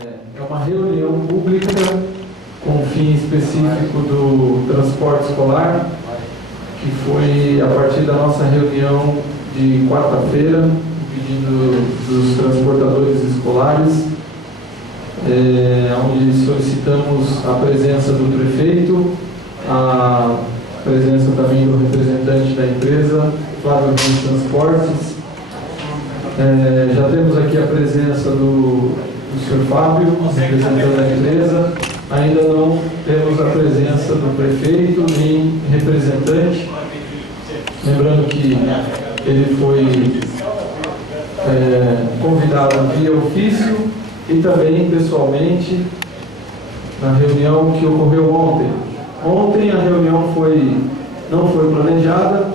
É uma reunião pública com fim específico do transporte escolar, que foi a partir da nossa reunião de quarta-feira, pedido dos transportadores escolares, onde solicitamos a presença do prefeito, a presença também do representante da empresa, Flávio Reis Transportes. Já temos aqui a presença do senhor Fábio, representante da empresa. Ainda não temos a presença do prefeito nem representante. Lembrando que ele foi convidado via ofício e também pessoalmente na reunião que ocorreu ontem. Ontem a reunião não foi planejada.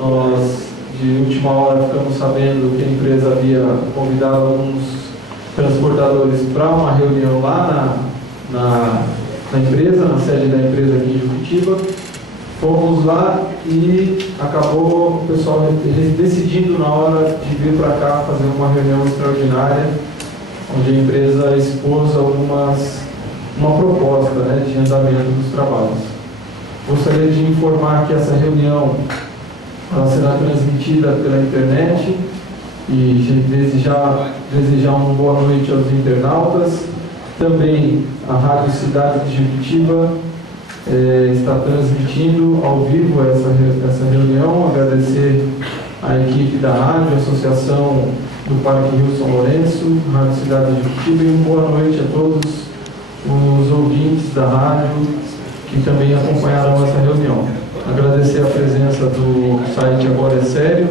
Nós, de última hora, ficamos sabendo que a empresa havia convidado alguns transportadores para uma reunião lá na empresa, na sede da empresa aqui em Juquitiba. Fomos lá e acabou o pessoal decidindo na hora de vir para cá fazer uma reunião extraordinária, onde a empresa expôs uma proposta, de andamento dos trabalhos. Gostaria de informar que essa reunião ela será transmitida pela internet e desejar uma boa noite aos internautas. Também a Rádio Cidade de Juquitiba está transmitindo ao vivo essa reunião. Agradecer à equipe da rádio, a Associação do Parque Rio São Lourenço, Rádio Cidade de Juquitiba, e uma boa noite a todos os ouvintes da rádio que também acompanharam essa reunião. Agradecer a presença do site Agora é Sério,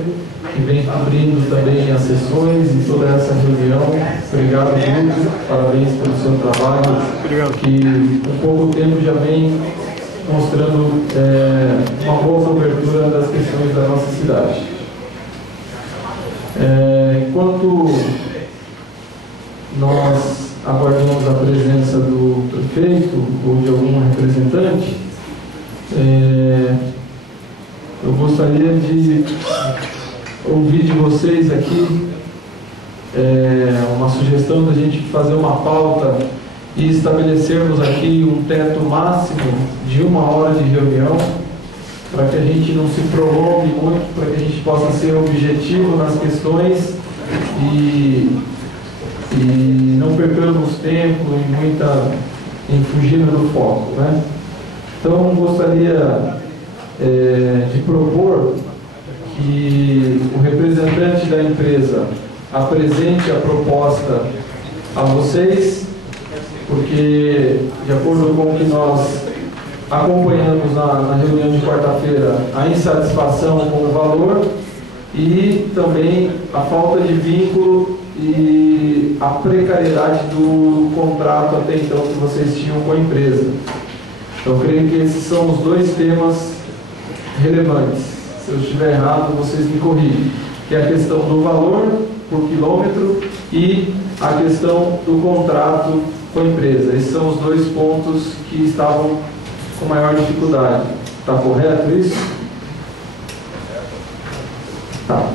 que vem cobrindo também as sessões e toda essa reunião. Obrigado muito, parabéns pelo seu trabalho, que com pouco tempo já vem mostrando uma boa cobertura das questões da nossa cidade. Enquanto nós aguardamos a presença do prefeito ou de algum representante, eu gostaria de ouvir de vocês aqui uma sugestão da gente fazer uma pauta e estabelecermos aqui um teto máximo de 1 hora de reunião, para que a gente não se prolongue muito, para que a gente possa ser objetivo nas questões e não percamos tempo em fugindo do foco, Então, gostaria de propor que o representante da empresa apresente a proposta a vocês, porque, de acordo com o que nós acompanhamos na reunião de quarta-feira, a insatisfação com o valor e também a falta de vínculo e a precariedade do contrato até então que vocês tinham com a empresa. Então, creio que esses são os dois temas relevantes. Se eu estiver errado, vocês me corrigem. Que é a questão do valor por quilômetro e a questão do contrato com a empresa. Esses são os dois pontos que estavam com maior dificuldade. Está correto isso? Tá.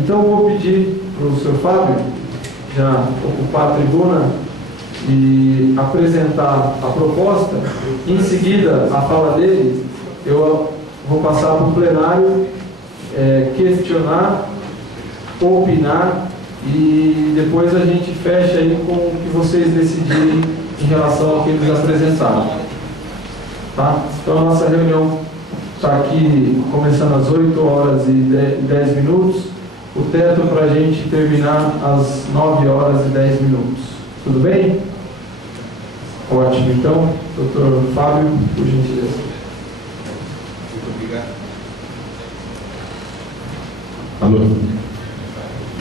Então, eu vou pedir para o senhor Fábio já ocupar a tribuna e apresentar a proposta. Em seguida, a fala dele, eu vou passar para o plenário questionar, opinar, e depois a gente fecha aí com o que vocês decidirem em relação ao que eles apresentaram. Tá? Então a nossa reunião está aqui começando às 8 horas e 10 minutos. O teto para a gente terminar às 9 horas e 10 minutos. Tudo bem? Ótimo. Então, doutor Fábio, por gentileza. Muito obrigado. Alô.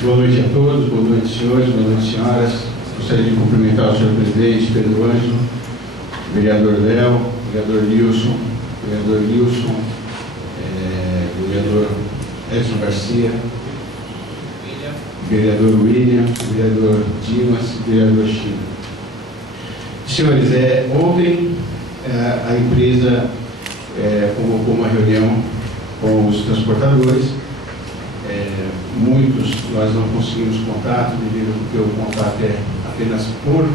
Boa noite a todos, boa noite senhores, boa noite senhoras. Gostaria de cumprimentar o senhor presidente, Pedro Ângelo, vereador Léo, vereador Nilson, vereador Edson Garcia, vereador William, vereador Dimas e vereador Chico. Senhores, ontem a empresa convocou uma reunião com os transportadores. Muitos nós não conseguimos contato, devido porque o contato é apenas por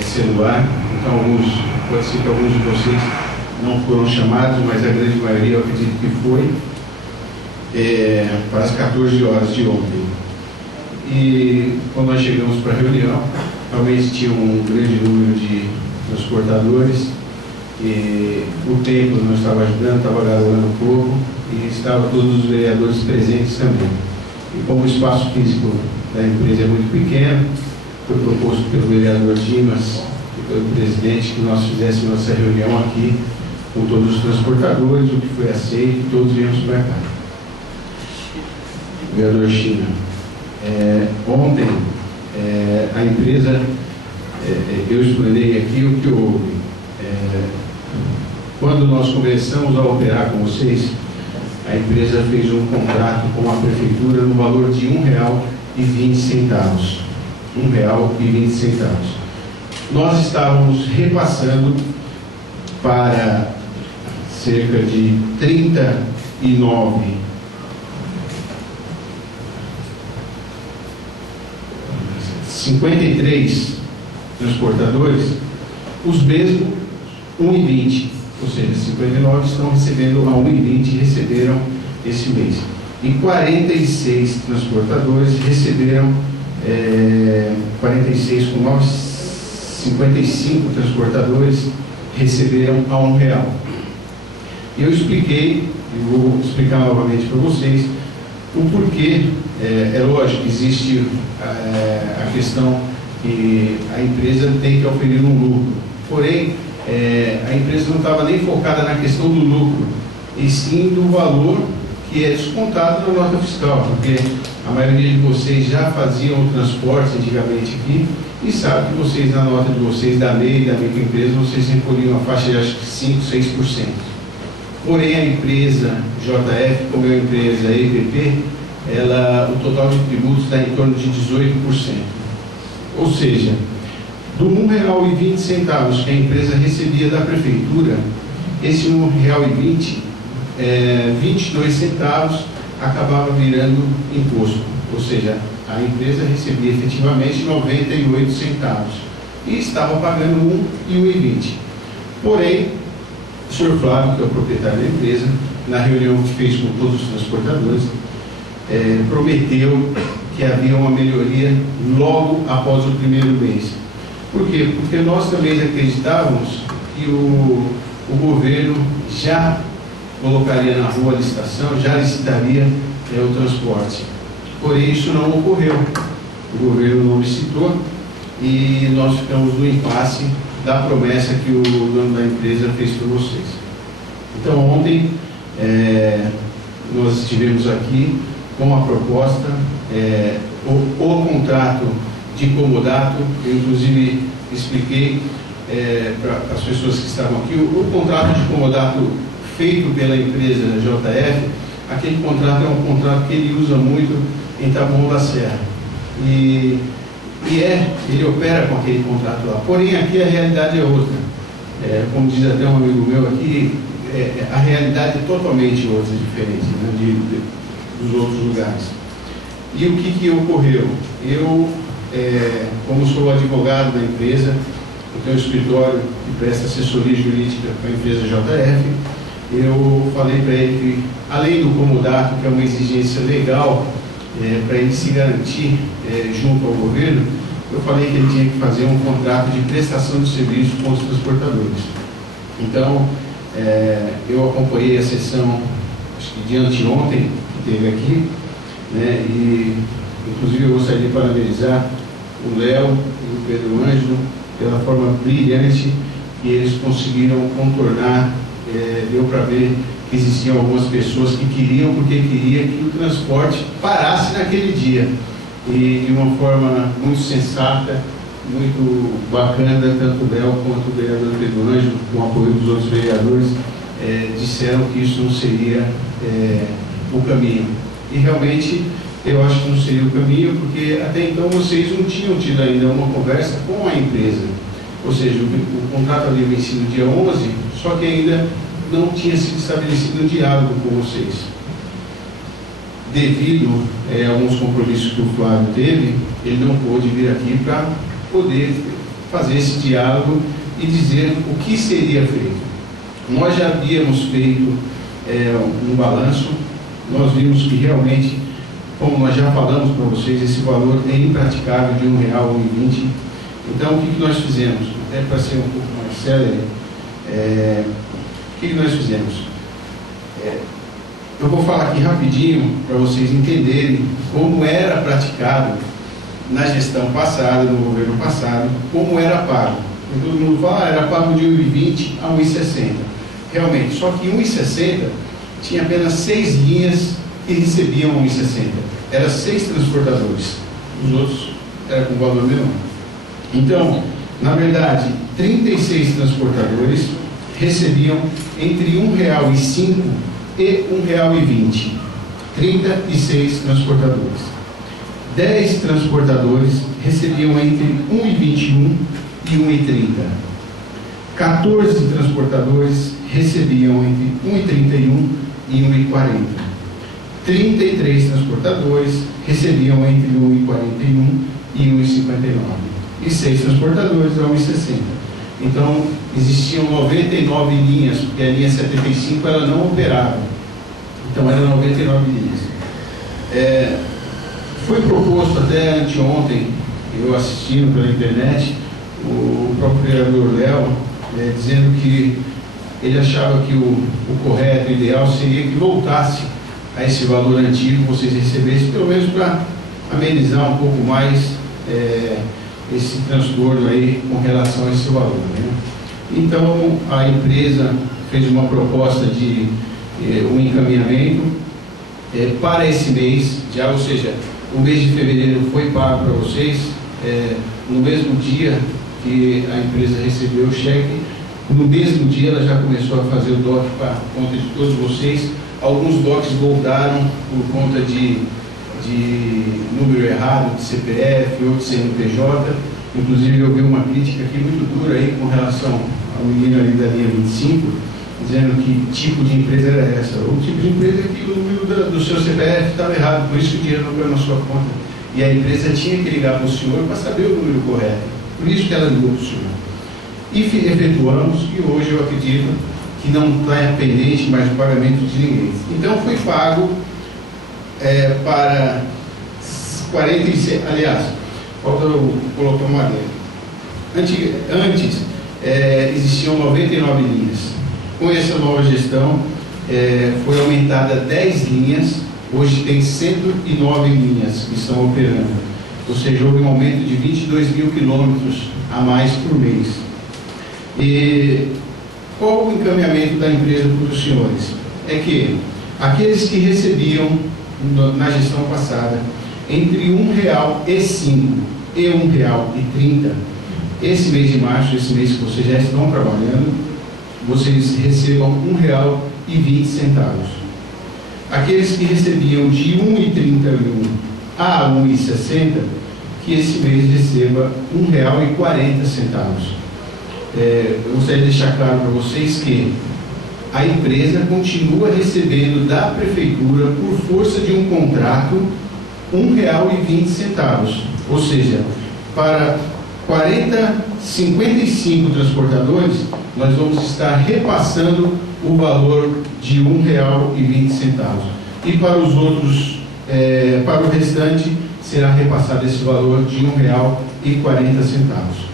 celular, então pode ser que alguns de vocês não foram chamados, mas a grande maioria eu acredito que foi, para as 14 horas de ontem. E quando nós chegamos para a reunião, realmente tinha um grande número de transportadores, e o tempo não estava ajudando, estava garoando um pouco, e estavam todos os vereadores presentes também. E como o espaço físico da empresa é muito pequeno, foi proposto pelo vereador Dimas e pelo presidente que nós fizéssemos nossa reunião aqui com todos os transportadores, o que foi aceito, e todos viemos para cá. Vereador China, ontem a empresa, eu explanei aqui o que houve. Quando nós começamos a operar com vocês, a empresa fez um contrato com a prefeitura no valor de R$1,20. R$1,20. Nós estávamos repassando para cerca de 53 transportadores, os mesmos R$1,20, ou seja, 59 estão recebendo a R$1,20 e receberam esse mês. E 46 transportadores receberam 55 transportadores receberam a R$1. E eu expliquei, e vou explicar novamente para vocês, o porquê. É lógico que existe a questão que a empresa tem que oferir um lucro, porém a empresa não estava nem focada na questão do lucro, e sim do valor que é descontado na nota fiscal, porque a maioria de vocês já faziam o transporte antigamente aqui e sabe que vocês, na nota de vocês da MEI e da microempresa, vocês recolhiam a faixa de acho que 5%, 6%. Porém a empresa JF, como é a empresa EPP, o total de tributos está em torno de 18%. Ou seja, do R$1,20 que a empresa recebia da prefeitura, esse R$1,20, 22 centavos acabava virando imposto. Ou seja, a empresa recebia efetivamente 98 centavos e estava pagando R$1,20. Porém, o senhor Flávio, que é o proprietário da empresa, na reunião que fez com todos os transportadores, prometeu que havia uma melhoria logo após o primeiro mês. Por quê? Porque nós também acreditávamos que o governo já colocaria na rua a licitação, já licitaria o transporte. Porém, isso não ocorreu. O governo não licitou e nós ficamos no impasse da promessa que o dono da empresa fez para vocês. Então, ontem, nós estivemos aqui com a proposta, o contrato de comodato. Eu inclusive expliquei para as pessoas que estavam aqui, o contrato de comodato feito pela empresa JF, aquele contrato é um contrato que ele usa muito em Taboão da Serra, e ele opera com aquele contrato lá. Porém aqui a realidade é outra, como diz até um amigo meu aqui, a realidade é totalmente outra, diferente, né, dos outros lugares. E o que ocorreu? Eu, como sou advogado da empresa, eu tenho um escritório que presta assessoria jurídica para a empresa JF, eu falei para ele que, além do comodato, que é uma exigência legal para ele se garantir junto ao governo, eu falei que ele tinha que fazer um contrato de prestação de serviço com os transportadores. Então, eu acompanhei a sessão, acho que de anteontem, que teve aqui, né, e inclusive eu gostaria de parabenizar o Léo e o Pedro Ângelo pela forma brilhante que eles conseguiram contornar. Deu para ver que existiam algumas pessoas que queriam, porque queria que o transporte parasse naquele dia, e de uma forma muito sensata, muito bacana, tanto o Léo quanto o vereador Pedro Ângelo, com o apoio dos outros vereadores, disseram que isso não seria o caminho. E realmente eu acho que não seria o caminho, porque até então vocês não tinham tido ainda uma conversa com a empresa. Ou seja, o contrato havia vencido dia 11, só que ainda não tinha sido estabelecido um diálogo com vocês. Devido a alguns compromissos que o Flávio teve, ele não pôde vir aqui para poder fazer esse diálogo e dizer o que seria feito. Nós já havíamos feito um balanço, nós vimos que realmente, como nós já falamos para vocês, esse valor é impraticável de R$ 1,20. Então, o que nós fizemos? Até para ser um pouco mais célere, o que nós fizemos? Eu vou falar aqui rapidinho para vocês entenderem como era praticado na gestão passada, no governo passado, como era pago. Todo mundo fala, era pago de 1,20 a 1,60. Realmente, só que 1,60 tinha apenas 6 linhas que recebiam 1,60. Eram 6 transportadores. Os outros eram com valor menor. Então, na verdade, 36 transportadores recebiam entre R$ 1,05 e R$ 1,20. 36 transportadores. 10 transportadores recebiam entre R$ 1,21 e R$ 1,30. 14 transportadores recebiam entre R$ 1,31 e R$ 1,40. 33 transportadores recebiam entre R$ 1,41 e R$ 1,59. E 6 transportadores a R$ 1,60. Então, existiam 99 linhas, porque a linha 75 ela não operava. Então, eram 99 linhas. Foi proposto até anteontem, eu assistindo pela internet, o próprio vereador Léo, dizendo que ele achava que o correto, o ideal seria que voltasse a esse valor antigo, vocês recebessem, pelo menos para amenizar um pouco mais esse transtorno aí com relação a esse valor, né? Então, a empresa fez uma proposta de um encaminhamento para esse mês, já, ou seja, o mês de fevereiro foi pago para vocês, no mesmo dia que a empresa recebeu o cheque, no mesmo dia ela já começou a fazer o DOC para conta de todos vocês. Alguns DOCs voltaram por conta de número errado de CPF ou de CNPJ. Inclusive eu vi uma crítica aqui muito dura aí com relação ao menino ali da linha 25, dizendo que tipo de empresa era essa. O tipo de empresa é que o número do seu CPF estava errado, por isso que o dinheiro não caiu na sua conta. E a empresa tinha que ligar para o senhor para saber o número correto. Por isso que ela ligou para o senhor. E efetuamos, e hoje eu acredito que não está pendente mais o pagamento de ninguém. Então foi pago para 46, aliás, falta eu colocar uma linha. Antes existiam 99 linhas. Com essa nova gestão, foi aumentada 10 linhas, hoje tem 109 linhas que estão operando. Ou seja, houve um aumento de 22 mil quilômetros a mais por mês. E qual o encaminhamento da empresa para os senhores? É que aqueles que recebiam na gestão passada entre R$ 1,05 e R$ 1,30, esse mês de março, esse mês que vocês já estão trabalhando, vocês recebam R$ 1,20. Aqueles que recebiam de R$ 1,31 a R$ 1,60, que esse mês receba R$ 1,40. Eu gostaria de deixar claro para vocês que a empresa continua recebendo da prefeitura, por força de um contrato, R$ 1,20. Ou seja, para 55 transportadores, nós vamos estar repassando o valor de R$ 1,20. E para os outros, para o restante, será repassado esse valor de R$ 1,40.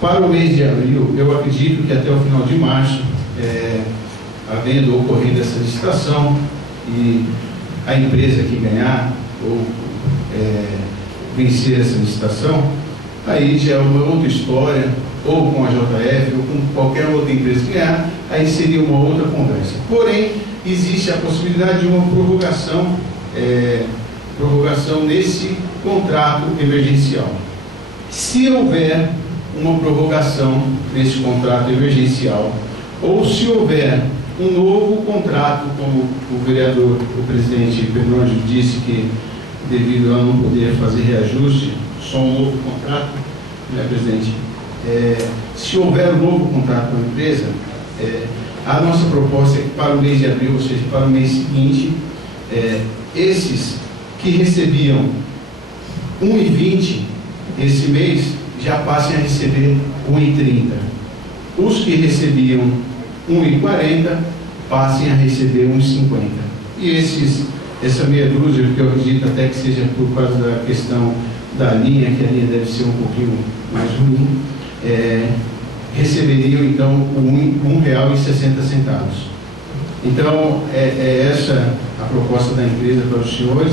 Para o mês de abril, eu acredito que até o final de março, havendo ocorrido essa licitação e a empresa que ganhar ou vencer essa licitação, aí já é uma outra história, ou com a JF, ou com qualquer outra empresa que ganhar, aí seria uma outra conversa. Porém, existe a possibilidade de uma prorrogação nesse contrato emergencial. Se houver uma prorrogação nesse contrato emergencial, ou se houver um novo contrato, como o vereador, o presidente Pedro Ângelo disse que devido a não poder fazer reajuste, só um novo contrato, né, presidente? Se houver um novo contrato com a empresa, a nossa proposta é que para o mês de abril, ou seja, para o mês seguinte, esses que recebiam R$ 1,20 esse mês já passem a receber R$ 1,30. Os que recebiam R$ 1,40 passem a receber R$ 1,50. E essa meia dúzia, que eu acredito até que seja por causa da questão da linha, que a linha deve ser um pouquinho mais ruim, receberiam então R$ 1,60. Então, é essa a proposta da empresa para os senhores.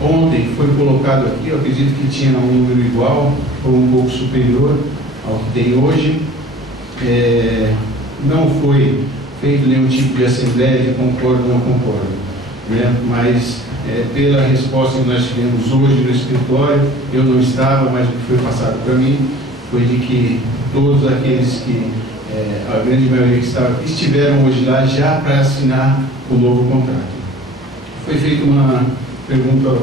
Ontem foi colocado aqui, eu acredito que tinha um número igual ou um pouco superior ao que tem hoje. Não foi feito nenhum tipo de assembleia de concordo ou não concordo, né? Mas pela resposta que nós tivemos hoje no escritório, eu não estava, mas o que foi passado para mim foi de que todos aqueles que, a grande maioria que estava, estiveram hoje lá já para assinar o novo contrato. Foi feita uma pergunta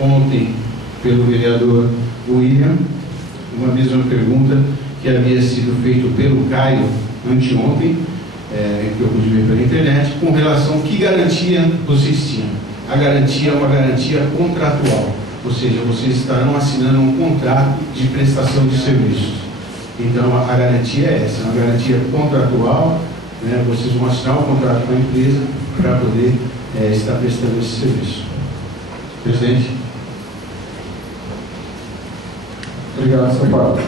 ontem pelo vereador William, uma mesma pergunta que havia sido feita pelo Caio anteontem, que eu pude ver pela internet, com relação a que garantia vocês tinham. A garantia é uma garantia contratual, ou seja, vocês estarão assinando um contrato de prestação de serviços. Então a garantia é essa, é uma garantia contratual, né? Vocês vão assinar um contrato com a empresa para poder estar prestando esse serviço. Presidente. Obrigado, Sr. Paulo.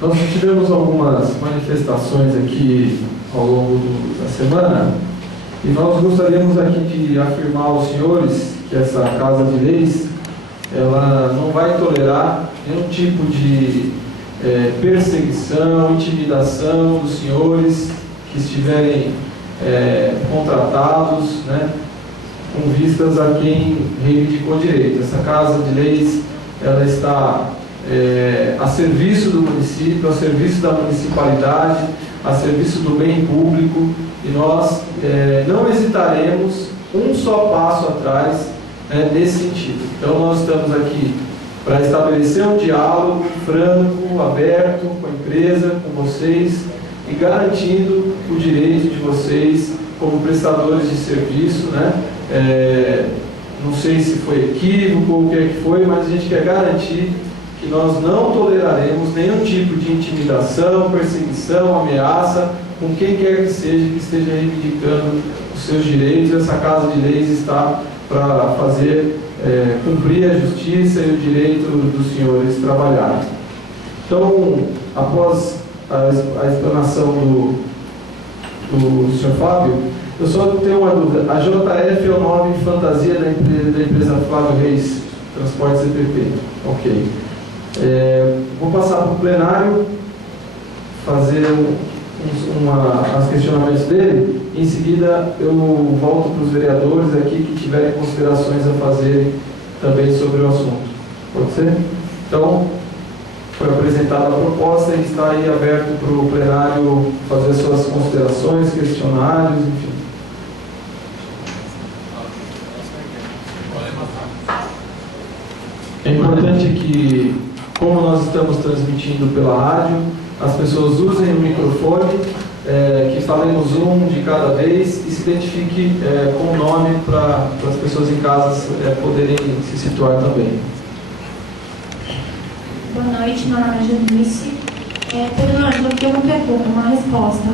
Nós tivemos algumas manifestações aqui ao longo da semana e nós gostaríamos aqui de afirmar aos senhores que essa Casa de Leis ela não vai tolerar nenhum tipo de perseguição, intimidação dos senhores que estiverem contratados, né, com vistas a quem reivindicou direito. Essa Casa de Leis ela está a serviço do município, a serviço da municipalidade, a serviço do bem público, e nós não hesitaremos um só passo atrás nesse sentido. Então nós estamos aqui para estabelecer um diálogo franco, aberto com a empresa, com vocês, e garantindo o direito de vocês como prestadores de serviço, né? Não sei se foi equívoco ou o que é que foi, mas a gente quer garantir que nós não toleraremos nenhum tipo de intimidação, perseguição, ameaça com quem quer que seja que esteja reivindicando os seus direitos. Essa Casa de Leis está para fazer cumprir a justiça e o direito dos senhores trabalharem. Então, após a explanação do Sr. Fábio, eu só tenho uma dúvida. A JF é o nome de fantasia da empresa Flávio Reis Transportes CPP. Ok. Vou passar para o plenário, fazer os questionamentos dele. Em seguida, eu volto para os vereadores aqui que tiverem considerações a fazer também sobre o assunto. Pode ser? Então, foi apresentada a proposta e está aí aberto para o plenário fazer suas considerações, questionários, enfim. É importante que, como nós estamos transmitindo pela rádio, as pessoas usem o microfone, que falem no Zoom de cada vez e se identifique com o nome para as pessoas em casa poderem se situar também. Boa noite, meu nome é Janice. Pedro Ângelo, eu tenho uma pergunta, uma resposta.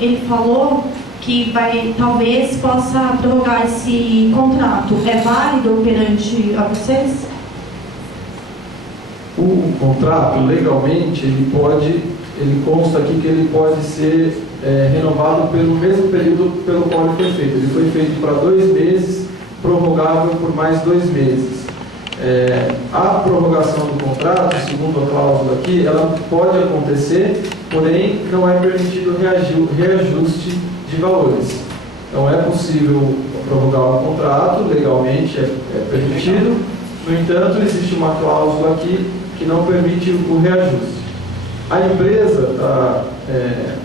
Ele falou que talvez possa prorrogar esse contrato. É válido perante a vocês? O contrato, legalmente, ele consta aqui que ele pode ser renovado pelo mesmo período pelo qual ele foi feito. Ele foi feito para 2 meses, prorrogável por mais 2 meses. A prorrogação do contrato, segundo a cláusula aqui, ela pode acontecer, porém não é permitido reajuste de valores. Então é possível prorrogar o contrato, legalmente é permitido. No entanto, existe uma cláusula aqui que não permite o reajuste. A empresa está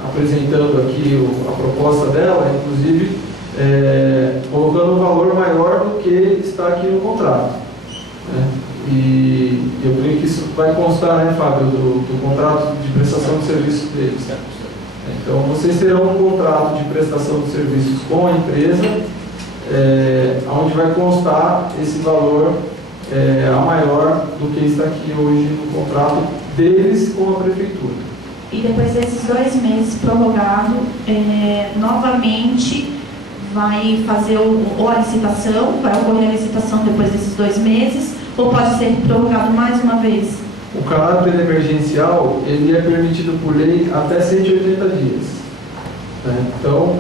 apresentando aqui a proposta dela, inclusive colocando um valor maior do que está aqui no contrato. E eu creio que isso vai constar, né, Fábio, do contrato de prestação de serviços deles. Então, vocês terão um contrato de prestação de serviços com a empresa, onde vai constar esse valor a maior do que está aqui hoje no contrato deles com a Prefeitura. E depois desses 2 meses prorrogado, novamente vai fazer ou a licitação, vai ocorrer a licitação depois desses 2 meses, ou pode ser prorrogado mais uma vez? O caráter emergencial, ele é permitido por lei até 180 dias. Né? Então,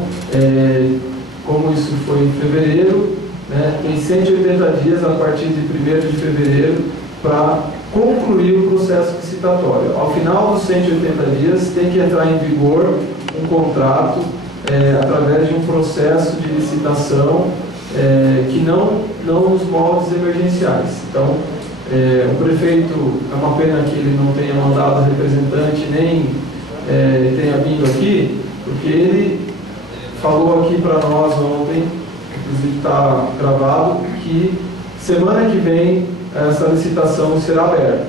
como isso foi em fevereiro, né, tem 180 dias a partir de 1º de fevereiro para concluir o processo licitatório. Ao final dos 180 dias, tem que entrar em vigor um contrato através de um processo de licitação que não nos moldes emergenciais. Então, o prefeito, é uma pena que ele não tenha mandado representante, nem tenha vindo aqui, porque ele falou aqui para nós ontem, inclusive está gravado, que semana que vem essa licitação será aberta.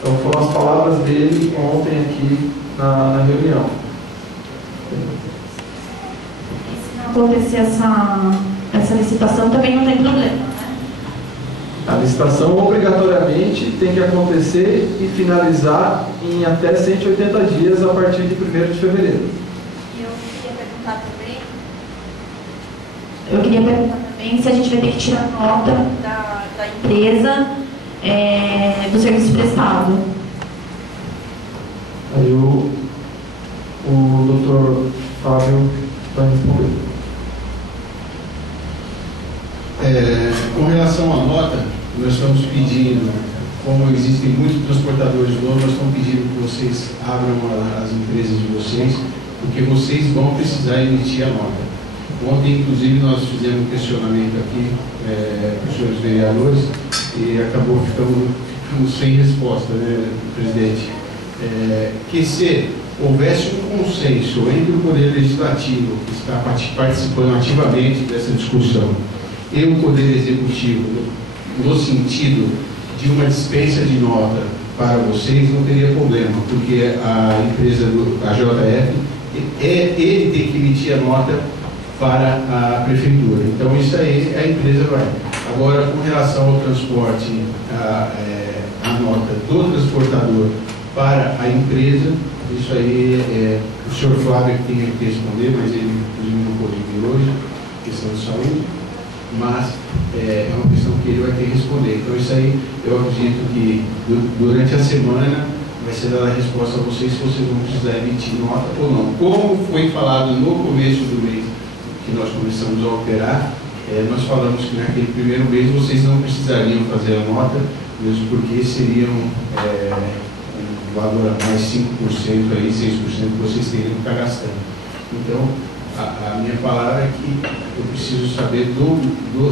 Então foram as palavras dele ontem aqui na reunião. Se não acontecer essa licitação, também não tem problema, né? A licitação obrigatoriamente tem que acontecer e finalizar em até 180 dias a partir de 1º de fevereiro. E eu queria perguntar também se a gente vai ter que tirar nota da empresa do serviço prestado. Aí o doutor Fábio vai responder. Com relação à nota, nós estamos pedindo, como existem muitos transportadores novos, nós estamos pedindo que vocês abram as empresas de vocês, porque vocês vão precisar emitir a nota. Ontem, inclusive, nós fizemos um questionamento aqui para os senhores vereadores e acabou ficando sem resposta, né, presidente? Que se houvesse um consenso entre o Poder Legislativo, que está participando ativamente dessa discussão, e o Poder Executivo, no sentido de uma dispensa de nota para vocês, não teria problema, porque a empresa, a JF, ele tem que emitir a nota para a Prefeitura. Então, isso aí a empresa vai. Agora, com relação ao transporte, a nota do transportador para a empresa, isso aí o senhor Flávio que tem que responder, mas ele inclusive não pôde vir hoje, questão de saúde, mas é uma questão que ele vai ter que responder. Então, isso aí eu acredito que durante a semana vai ser dada a resposta a vocês se vocês vão precisar emitir nota ou não. Como foi falado no começo do mês, que nós começamos a operar, nós falamos que naquele primeiro mês vocês não precisariam fazer a nota, mesmo porque seriam um valor a mais 5%, aí, 6% que vocês teriam que estar gastando. Então, a minha palavra é que eu preciso saber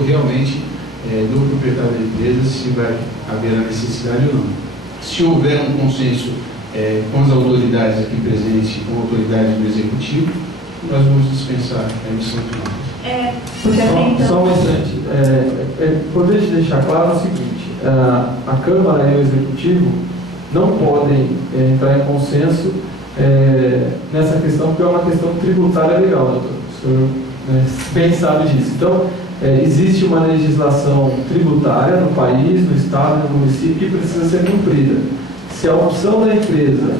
realmente do proprietário da empresa se vai haver a necessidade ou não. Se houver um consenso com as autoridades aqui presentes, com a autoridade do Executivo, nós vamos dispensar a emissão de notas. Só um instante. Poder te deixar claro o seguinte: a Câmara e o Executivo não podem entrar em consenso nessa questão, porque é uma questão tributária legal, doutor. O senhor bem sabe disso. Então, existe uma legislação tributária no país, no estado, no município, que precisa ser cumprida. Se a opção da empresa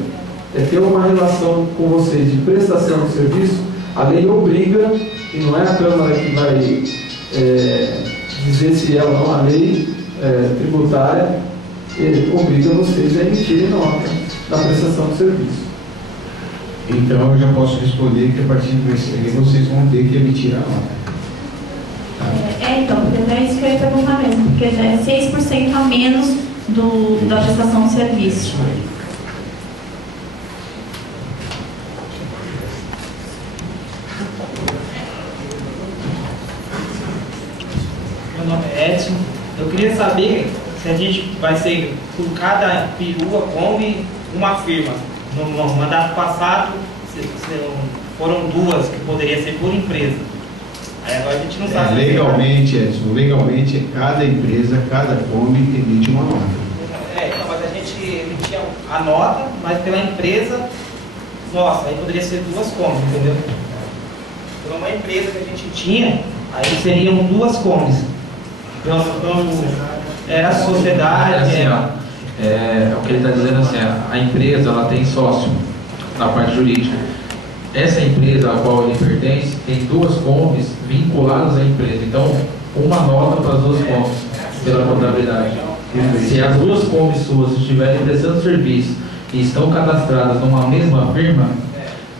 é ter uma relação com vocês de prestação de serviço, a lei obriga, e não é a Câmara que vai dizer se é ou não, a lei tributária obriga vocês a emitirem nota da prestação de serviço. Então eu já posso responder que a partir do mês que vem vocês vão ter que emitir a nota. Então, porque é isso que eu ia perguntar mesmo, porque já é 6% a menos da prestação de serviço. Meu nome é Edson. Eu queria saber se a gente vai ser, por cada perua, Kombi, uma firma. No mandato passado, foram 2 que poderia ser por empresa. Aí agora a gente não sabe. Legalmente, Edson, legalmente, cada empresa, cada Kombi emite uma nota. Então, mas a gente emitia a nota, mas pela empresa, nossa, aí poderia ser 2 Kombi, entendeu? Pela uma empresa que a gente tinha, aí seriam 2 Kombis. É a sociedade. Assim, ó, o que ele está dizendo assim, a empresa ela tem sócio na parte jurídica. Essa empresa a qual ele pertence tem duas combis vinculadas à empresa. Então, uma nota para as duas combis pela contabilidade. Se as duas combis suas estiverem prestando serviço e estão cadastradas numa mesma firma,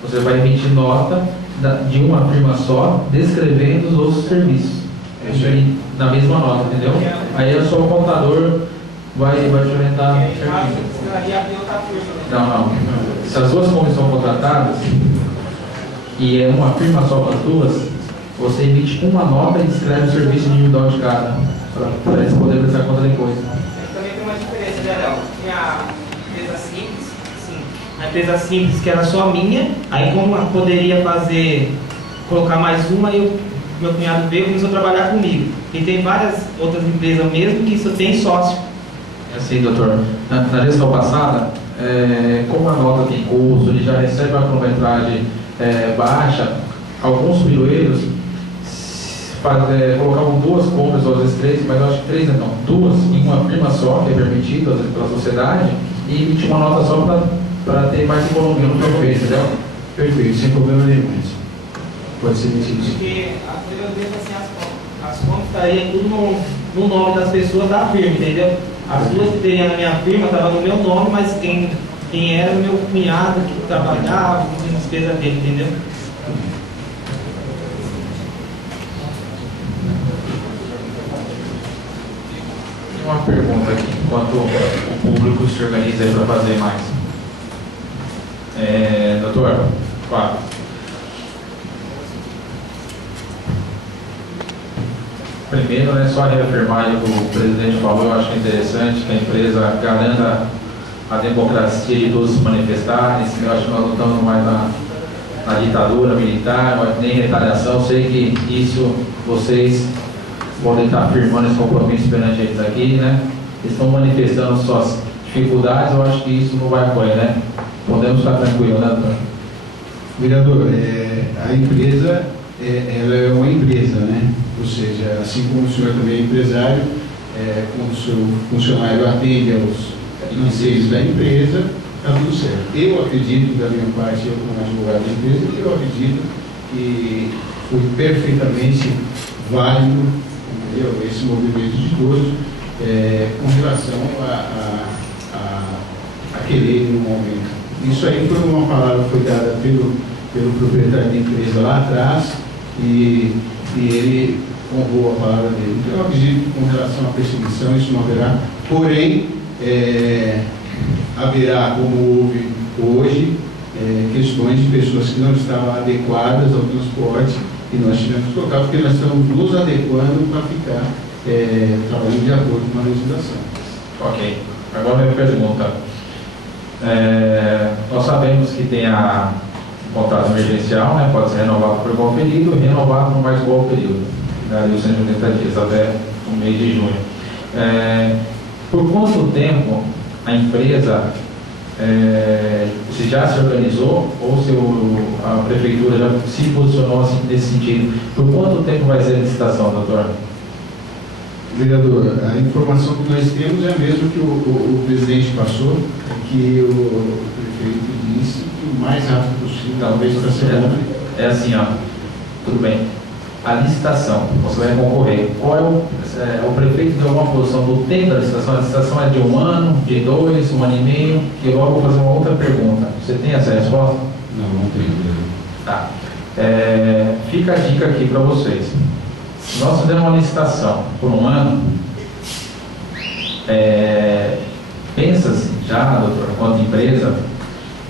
você vai emitir nota de uma firma só, descrevendo os outros serviços. Isso aí, na mesma nota, entendeu? Aí o seu contador vai te orientar certinho. Não. Se as duas combis são contratadas e é uma firma só para as duas, você emite uma nota e descreve o serviço individual de cada, para eles poderem prestar conta depois. Também tem uma diferença, né, Léo? Tem a empresa simples, sim. A empresa simples que era só minha, aí como eu poderia colocar mais uma, meu cunhado veio e começou a trabalhar comigo. E tem várias outras empresas mesmo que isso tem sócio. Assim, doutor, na gestão passada, como a nota tem custo, ele já recebe uma quilometragem baixa, alguns pirueiros colocavam duas compras, ou às vezes três, mas eu acho que três não, duas em uma firma só, que é permitido às vezes pela sociedade, e emitir uma nota só para ter mais economia no perfeito, entendeu? Perfeito, sem problema nenhum. Pode ser emitido. Porque às vezes assim, as contas estariam tudo no nome das pessoas da firma, entendeu? As duas que teriam na minha firma estavam no meu nome, mas quem era o meu cunhado que trabalhava, com as despesas dele, entendeu? Uma pergunta aqui, enquanto o público se organiza aí para fazer mais. Doutor, Fábio. Primeiro, só reafirmar o que o presidente falou, eu acho interessante que a empresa garanta a democracia de todos se manifestarem. Eu acho que nós não estamos mais na ditadura militar, nem retaliação. Sei que isso vocês podem estar firmando esse compromisso perante eles aqui, né? Eles estão manifestando suas dificuldades, eu acho que isso não vai ocorrer, né? Podemos ficar tranquilos, né, doutor? Vereador, a empresa, ela é uma empresa, né? Ou seja, assim como o senhor também é empresário, quando o seu funcionário atende aos anseios da empresa, está tudo certo. Eu acredito, da minha parte, eu como advogado da empresa, eu acredito que foi perfeitamente válido, entendeu? Esse movimento de todos, com relação a querer no momento. Isso aí foi uma palavra que foi dada pelo proprietário da empresa lá atrás e ele honrou a palavra dele. Então eu acredito que com relação à perseguição isso não haverá, porém haverá, como houve hoje, questões de pessoas que não estavam adequadas ao transporte e nós tivemos que colocar porque nós estamos nos adequando para ficar trabalhando de acordo com a legislação. Ok. Agora a minha pergunta. Nós sabemos que tem o contrato emergencial, né, pode ser renovado por igual período e renovado por mais igual período, né, os 180 dias até o mês de junho. Por quanto tempo a empresa se já se organizou ou se a prefeitura já se posicionou assim, nesse sentido? Por quanto tempo vai ser a licitação, doutor? Vereador, a informação que nós temos é a mesma que o presidente passou, que o prefeito disse que o mais rápido possível, talvez para semana. Assim, tudo bem. A licitação, você vai concorrer. Qual o prefeito deu alguma posição do tempo da licitação? A licitação é de 1 ano, de 2, 1 ano e meio? Que eu vou fazer uma outra pergunta. Você tem essa resposta? Não tenho. Tá. Fica a dica aqui para vocês. Nós fizemos uma licitação por 1 ano. Pensa-se já, doutor, quanto empresa,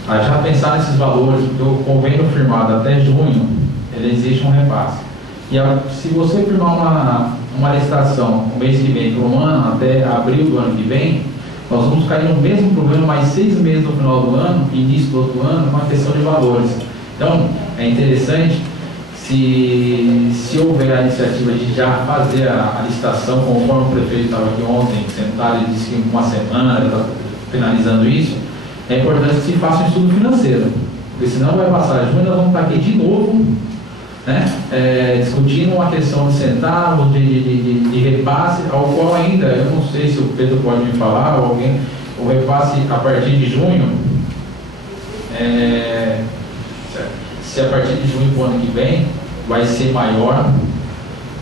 a já pensar nesses valores, porque o convênio firmado até junho, ele exige um repasse. E se você firmar uma licitação no mês que vem por 1 ano, até abril do ano que vem, nós vamos cair no mesmo problema mais 6 meses no final do ano, início do outro ano, com a questão de valores. Então, é interessante, se houver a iniciativa de já fazer a licitação, conforme o prefeito estava aqui ontem, sentado e disse que em 1 semana ele está finalizando isso, é importante que se faça um estudo financeiro, porque senão vai passar junho, nós vamos estar aqui de novo né? Discutindo uma questão de centavos, de repasse, ao qual ainda, eu não sei se o Pedro pode me falar, ou alguém, o repasse a partir de junho, se a partir de junho do ano que vem vai ser maior,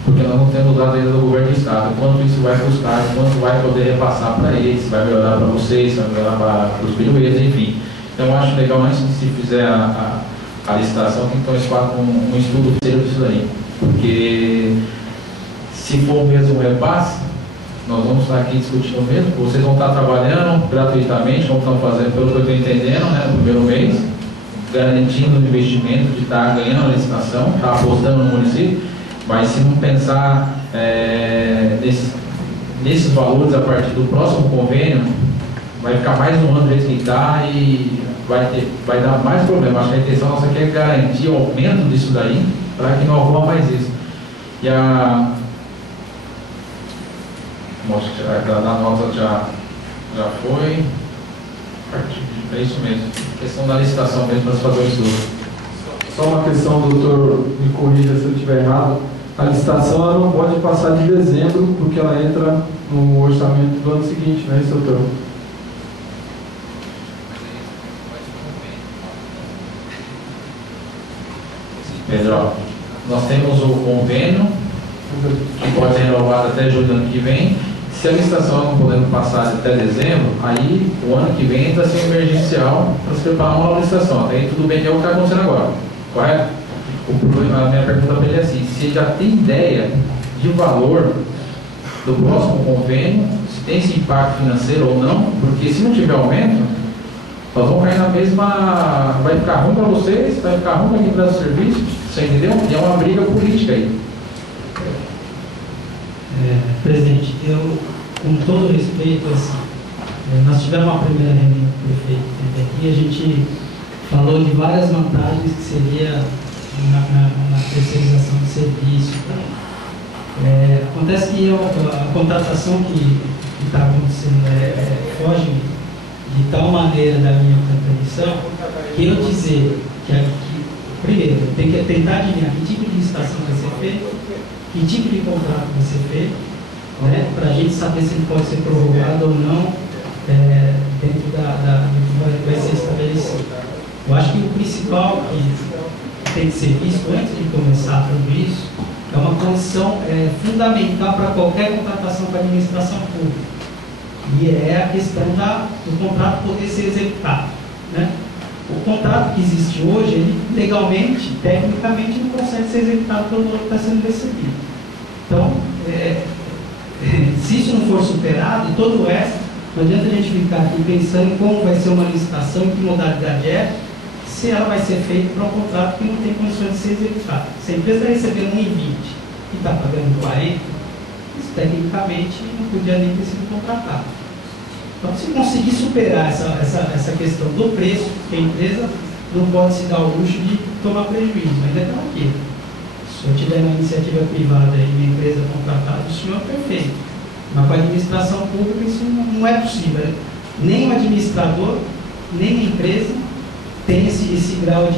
porque nós não temos dado ainda do governo do estado, quanto isso vai custar, quanto vai poder repassar para eles, se vai melhorar para vocês, se vai melhorar para os pirueiros, enfim. Então eu acho legal, antes de se fizer a licitação, tem que ter um estudo sério disso aí, porque se for mesmo um repasse, nós vamos estar aqui discutindo mesmo, vocês vão estar trabalhando gratuitamente, como estão fazendo, pelo que eu estou entendendo, né, no primeiro mês, garantindo o investimento de estar ganhando a licitação, estar apostando no município, mas se não pensar nesses valores a partir do próximo convênio, vai ficar mais um ano do jeito que está e vai dar mais problema. Acho que a intenção nossa aqui é garantir o aumento disso daí, para que não ocorra mais isso. E a nota já foi. É isso mesmo. Questão da licitação mesmo, para fazer o estudo. Só uma questão, doutor, me corrija se eu estiver errado. A licitação ela não pode passar de dezembro, porque ela entra no orçamento do ano seguinte, não é isso, doutor? Pedro, nós temos o convênio, que pode ser renovado até julho do ano que vem. Se a licitação não podendo passar até dezembro, aí o ano que vem entra assim emergencial para se preparar uma nova licitação. Aí tudo bem que é o que está acontecendo agora, correto? A minha pergunta para ele é assim: se já tem ideia de valor do próximo convênio, se tem esse impacto financeiro ou não, porque se não tiver aumento, nós vamos cair na mesma. Vai ficar ruim para vocês, vai ficar ruim para quem presta serviço, você entendeu? E é uma briga política aí. Presidente, eu, com todo respeito, assim, nós tivemos uma primeira reunião com o prefeito aqui, a gente falou de várias vantagens que seria na terceirização do serviço. Acontece que a contratação que está acontecendo foge de tal maneira da minha compreensão que eu dizer que primeiro, tem que tentar adivinhar que tipo de licitação vai ser feita, que tipo de contrato vai ser feito, né, para a gente saber se ele pode ser prorrogado ou não dentro do que vai ser estabelecido. Eu acho que o principal que tem que ser visto antes de começar tudo isso é uma condição fundamental para qualquer contratação com a administração pública, e é a questão do contrato poder ser executado, né? O contrato que existe hoje, ele legalmente, tecnicamente, não consegue ser executado pelo valor que está sendo recebido. Então, se isso não for superado, todo o resto, não adianta a gente ficar aqui pensando em como vai ser uma licitação, em que modalidade se ela vai ser feita para um contrato que não tem condições de ser executado. Se a empresa está recebendo 1,20 e está pagando 40, isso tecnicamente não podia nem ter sido contratado. Então, se conseguir superar essa questão do preço, que a empresa não pode se dar o luxo de tomar prejuízo, ainda está aqui. Se eu tiver uma iniciativa privada e minha empresa contratada, o senhor é perfeito. Mas com a administração pública isso não é possível. Nem o administrador, nem a empresa tem esse grau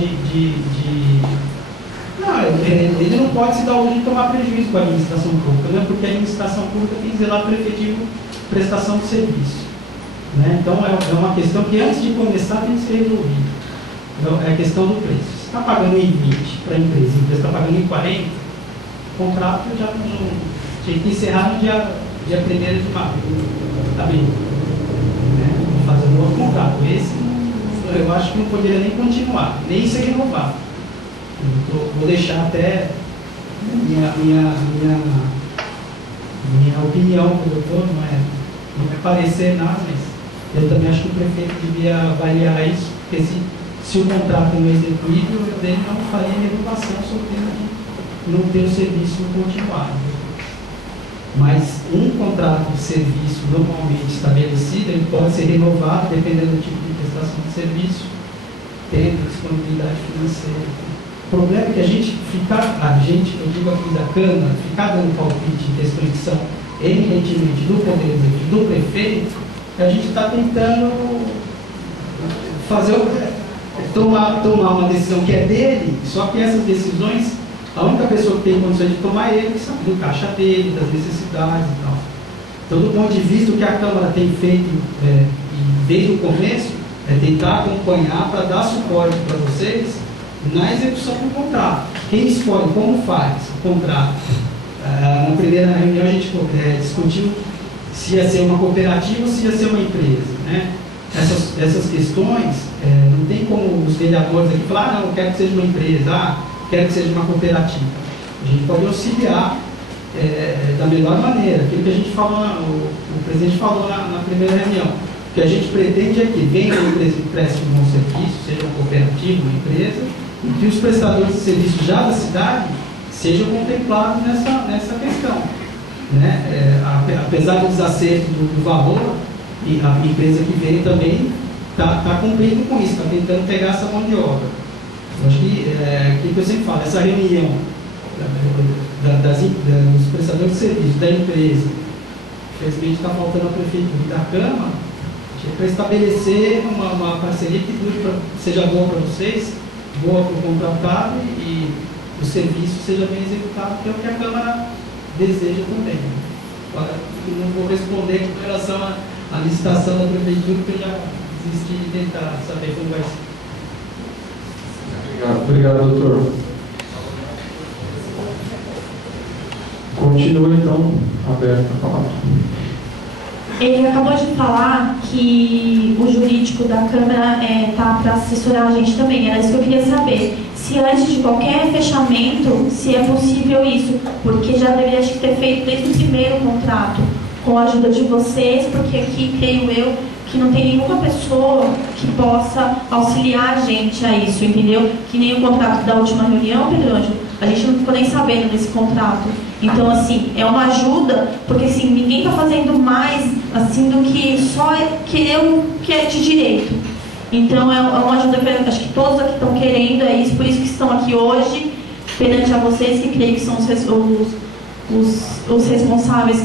Não, ele não pode se dar o luxo de tomar prejuízo com a administração pública, né? Porque a administração pública tem que zelar pela efetiva prestação de serviço. Né? Então é uma questão que antes de começar tem que ser resolvida. Então, é a questão do preço. Se está pagando em 20 para a empresa está pagando em 40, o contrato já não tinha que encerrar no dia 1º de maio. Está bem? Né? Vou fazer um outro contrato. Esse eu acho que não poderia nem continuar, nem ser renovado. Vou deixar até minha opinião para o doutor, não é parecer nada, mas eu também acho que o prefeito devia avaliar isso, porque se o contrato não é execuível, ele não faria renovação sobre pena de não ter o serviço continuado. Mas um contrato de serviço normalmente estabelecido, ele pode ser renovado dependendo do tipo de prestação de serviço, tendo disponibilidade financeira. O problema é que eu digo aqui da Câmara, ficar dando palpite de restrição evidentemente do Poder Executivo, do prefeito, a gente está tentando tomar uma decisão que é dele, só que essas decisões A única pessoa que tem condições de tomar ele, que sabe do caixa dele, das necessidades e tal. Então, do ponto de vista, o que a Câmara tem feito desde o começo é tentar acompanhar para dar suporte para vocês na execução do contrato. Quem escolhe como faz o contrato? Na primeira reunião a gente discutiu se ia ser uma cooperativa ou se ia ser uma empresa, né? Essas questões, não tem como os vereadores aqui falar, não, eu quero que seja uma empresa, quero que seja uma cooperativa. A gente pode auxiliar da melhor maneira. Aquilo que a gente falou, o presidente falou na primeira reunião. O que a gente pretende é que venha uma empresa que preste um bom serviço, seja uma cooperativa, uma empresa, e que os prestadores de serviço já da cidade sejam contemplados nessa questão. Né? Apesar do desacerto do valor, e a empresa que veio também está cumprindo com isso, está tentando pegar essa mão de obra. Eu acho que eu sempre falo, essa reunião dos prestadores de serviço, da empresa, infelizmente está faltando a prefeitura e da Câmara, para estabelecer uma parceria que seja boa para vocês, boa para o contratado e o serviço seja bem executado, que é o que a Câmara deseja também. Agora, eu não vou responder com relação à licitação da prefeitura, porque eu já desisti de tentar saber como vai ser. Obrigado, doutor. Continua então aberto a palavra. Ele acabou de falar que o jurídico da Câmara está para assessorar a gente também. Era isso que eu queria saber. Se antes de qualquer fechamento, se é possível isso, porque já deveria ter feito desde o primeiro contrato, com a ajuda de vocês, porque aqui, creio eu, que não tem nenhuma pessoa que possa auxiliar a gente a isso, entendeu? Que nem o contrato da última reunião, Pedro Ângelo, a gente não ficou nem sabendo desse contrato. Então, assim, é uma ajuda, porque assim, ninguém está fazendo mais assim do que só querer o que é de direito. Então, é uma ajuda que eu acho que todos aqui estão querendo, é isso, por isso que estão aqui hoje, perante a vocês, que creio que são os responsáveis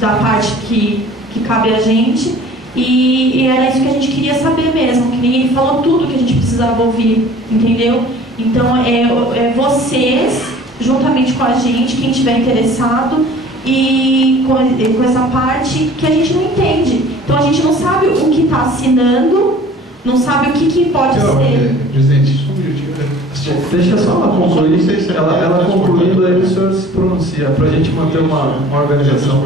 da parte que cabe a gente. E era isso que a gente queria saber mesmo, que ele falou tudo que a gente precisava ouvir, entendeu? Então, é vocês, juntamente com a gente, quem estiver interessado, e com essa parte que a gente não entende. Então, a gente não sabe o que está assinando, não sabe o que pode ser. Presidente, só um minutinho. Deixa só ela concluir. Ela concluindo, aí o senhor se pronuncia, para a gente manter uma organização.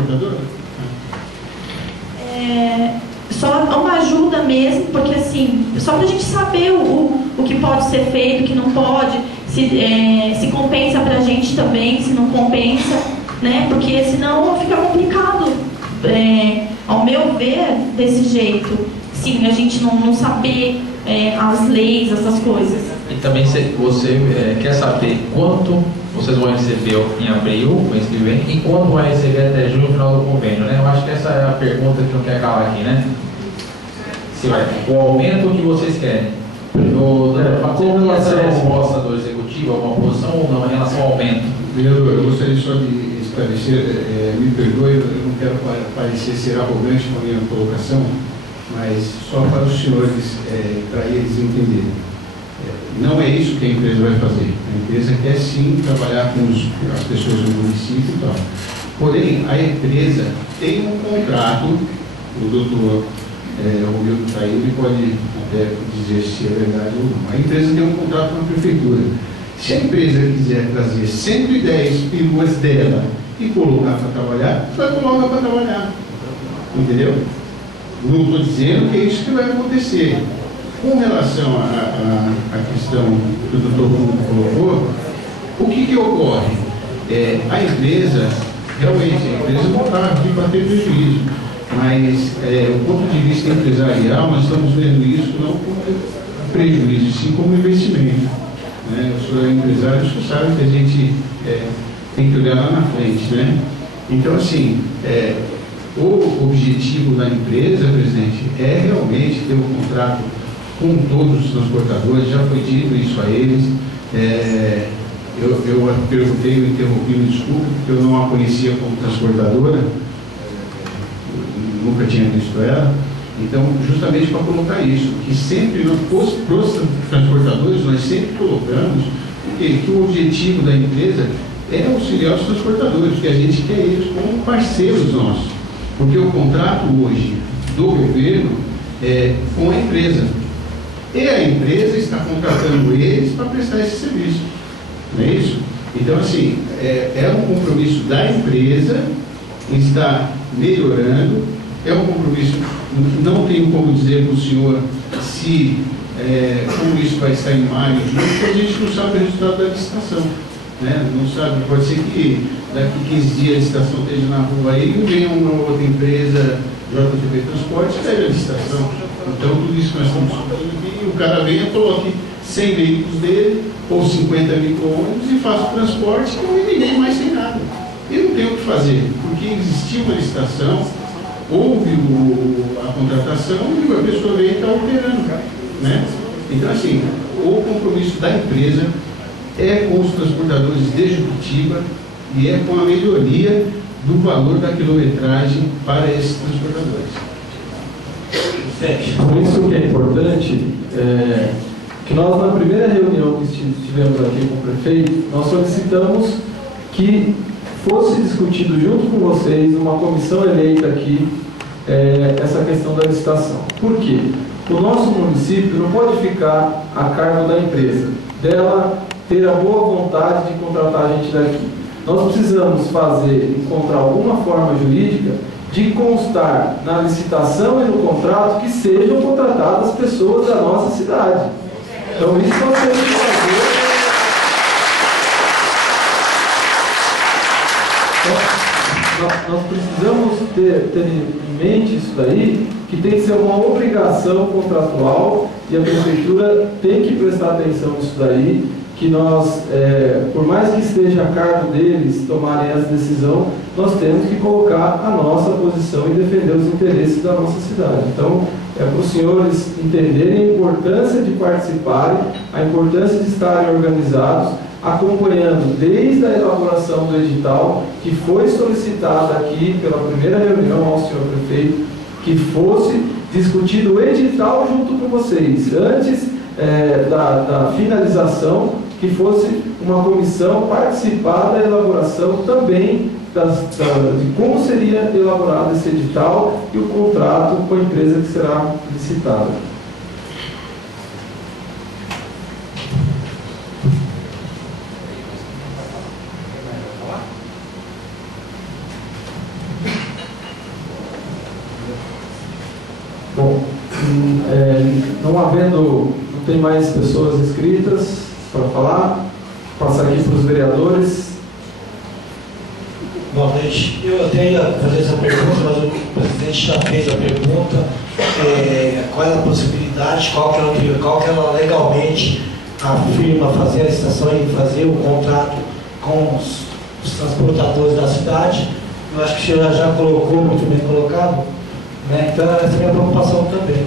Só uma ajuda mesmo, porque assim, só para a gente saber o que pode ser feito, o que não pode, se compensa para a gente também, se não compensa, né? Porque senão fica complicado, ao meu ver, desse jeito. Sim, a gente não saber as leis, essas coisas. E também você quer saber quanto vocês vão receber em abril, mês que vem, e quanto vai receber até junho, no final do convênio, né? Eu acho que essa é a pergunta que não quer calar aqui, né? O aumento que vocês querem. Como essa resposta do executivo, alguma posição ou não em relação ao aumento? Vereador, eu gostaria só de esclarecer, me perdoe, eu não quero parecer ser arrogante com a minha colocação, mas só para os senhores, para eles entenderem. Não é isso que a empresa vai fazer. A empresa quer sim trabalhar com as pessoas do município e tal. Porém, a empresa tem um contrato, o doutor Romildo está aí, ele pode até dizer se é verdade ou não. A empresa tem um contrato com a prefeitura. Se a empresa quiser trazer 110 peruas dela e colocar para trabalhar, vai colocar para trabalhar. Entendeu? Não estou dizendo que é isso que vai acontecer. Com relação à questão que o doutor colocou, o que ocorre? A empresa, realmente, a empresa não está aqui para ter prejuízo, mas do ponto de vista empresarial, nós estamos vendo isso não como prejuízo, sim como investimento. Né? O senhor é empresário, o senhor sabe que a gente tem que olhar lá na frente. Né? Então, assim, o objetivo da empresa, presidente, é realmente ter um contrato com todos os transportadores, já foi dito isso a eles. Eu perguntei, me interrompi, me desculpe, porque eu não a conhecia como transportadora, nunca tinha visto ela. Então, justamente para colocar isso, que sempre, para os transportadores, nós sempre colocamos Porque que o objetivo da empresa é auxiliar os transportadores, porque a gente quer eles como parceiros nossos. Porque o contrato hoje do governo é com a empresa. E a empresa está contratando eles para prestar esse serviço. Não é isso? Então, assim, é um compromisso da empresa em estar melhorando, é um compromisso, não tenho como dizer para o senhor se como isso vai estar em maio, porque a gente não sabe o resultado da licitação. Né? Não sabe, pode ser que daqui 15 dias a licitação esteja na rua aí e venha uma outra empresa, JTB Transportes, e pega a licitação. Então, tudo isso que nós estamos discutindo aqui, o cara venha, coloque 100 veículos dele, ou 50 micro-ônibus e faça o transporte, e ninguém mais tem nada. E não tem o que fazer, porque existiu uma licitação, houve a contratação e a pessoa veio e está operando, né? Então, assim, o compromisso da empresa é com os transportadores de Juquitiba e é com a melhoria do valor da quilometragem para esses transportadores. Por isso que é importante que nós, na primeira reunião que tivemos aqui com o prefeito, nós solicitamos que fosse discutido junto com vocês, uma comissão eleita aqui, essa questão da licitação. Por quê? O nosso município não pode ficar a cargo da empresa, dela ter a boa vontade de contratar a gente daqui. Nós precisamos encontrar alguma forma jurídica de constar na licitação e no contrato que sejam contratadas pessoas da nossa cidade. Então, isso nós temos que fazer. Nós precisamos ter em mente isso daí, que tem que ser uma obrigação contratual e a prefeitura tem que prestar atenção nisso daí, que nós, por mais que esteja a cargo deles tomarem essa decisão, nós temos que colocar a nossa posição e defender os interesses da nossa cidade. Então, é para os senhores entenderem a importância de participarem, a importância de estarem organizados, acompanhando desde a elaboração do edital, que foi solicitada aqui pela primeira reunião ao senhor prefeito, que fosse discutido o edital junto com vocês, antes da finalização, que fosse uma comissão participar da elaboração também de como seria elaborado esse edital e o contrato com a empresa que será licitada. Bom, não tem mais pessoas inscritas para falar, passar aqui para os vereadores. Boa noite. Eu até ia fazer essa pergunta, mas o presidente já fez a pergunta. Qual é a possibilidade, qual que era legalmente a firma fazer a licitação e fazer o contrato com os transportadores da cidade? Eu acho que o senhor já colocou, muito bem colocado, né? Então essa é a minha preocupação também.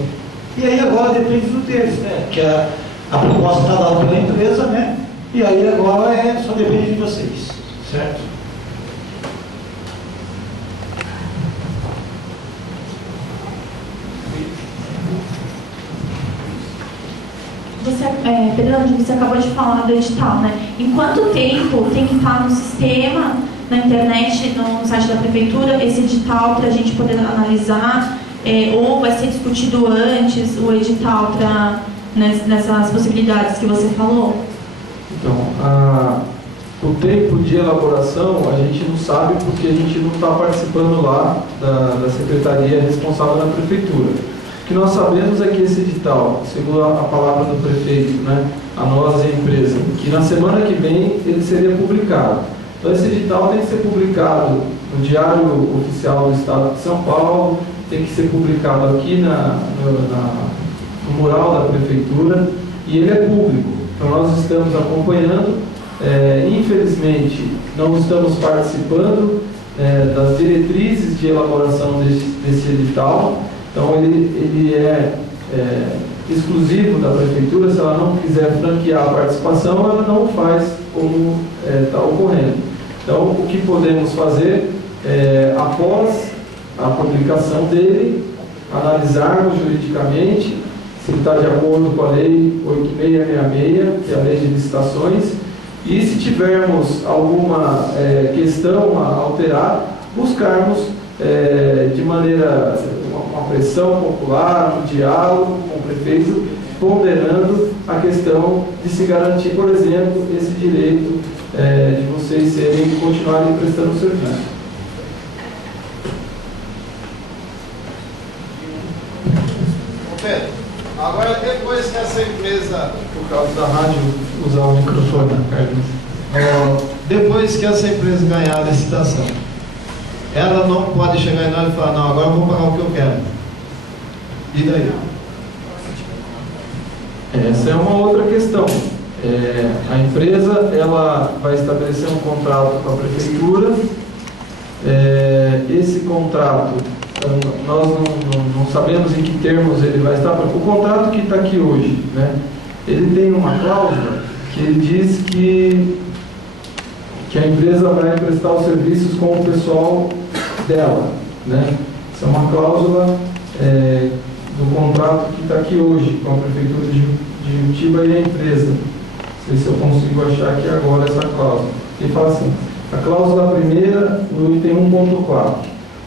E aí agora depende do deles, né? Que a proposta está dada pela empresa, né? E aí agora só depende de vocês, certo? Pedro, você acabou de falar do edital, né? Em quanto tempo tem que estar no sistema, na internet, no site da prefeitura, esse edital para a gente poder analisar? Ou vai ser discutido antes o edital nessas possibilidades que você falou? Então, o tempo de elaboração a gente não sabe porque a gente não está participando lá da secretaria responsável na prefeitura. O que nós sabemos é que esse edital, segundo a palavra do prefeito, né, a nós e a empresa, que na semana que vem ele seria publicado. Então esse edital tem que ser publicado no Diário Oficial do Estado de São Paulo, tem que ser publicado aqui no mural da prefeitura e ele é público. Então nós estamos acompanhando, infelizmente não estamos participando das diretrizes de elaboração desse edital. Então ele é exclusivo da prefeitura. Se ela não quiser franquear a participação, ela não faz como está ocorrendo. Então o que podemos fazer após a publicação dele, analisarmos juridicamente se está de acordo com a lei 8666, que é a lei de licitações, e se tivermos alguma questão a alterar, buscarmos de maneira, uma pressão popular, um diálogo com o prefeito, ponderando a questão de se garantir, por exemplo, esse direito de vocês continuarem prestando serviço. Pedro, agora depois que essa empresa... Por causa da rádio, usar o microfone, Carlos. Depois que essa empresa ganhar a licitação, ela não pode chegar em nós e falar, não, agora eu vou pagar o que eu quero. E daí? Essa é uma outra questão. A empresa ela vai estabelecer um contrato com a prefeitura. Esse contrato, nós não sabemos em que termos ele vai estar. O contrato que está aqui hoje, né, ele tem uma cláusula que ele diz que a empresa vai prestar os serviços com o pessoal dela, né? Isso é uma cláusula do contrato que está aqui hoje com a prefeitura de Jurutíba e a empresa. Não sei se eu consigo achar aqui agora essa cláusula. Ele fala assim: a cláusula primeira, no item 1.4,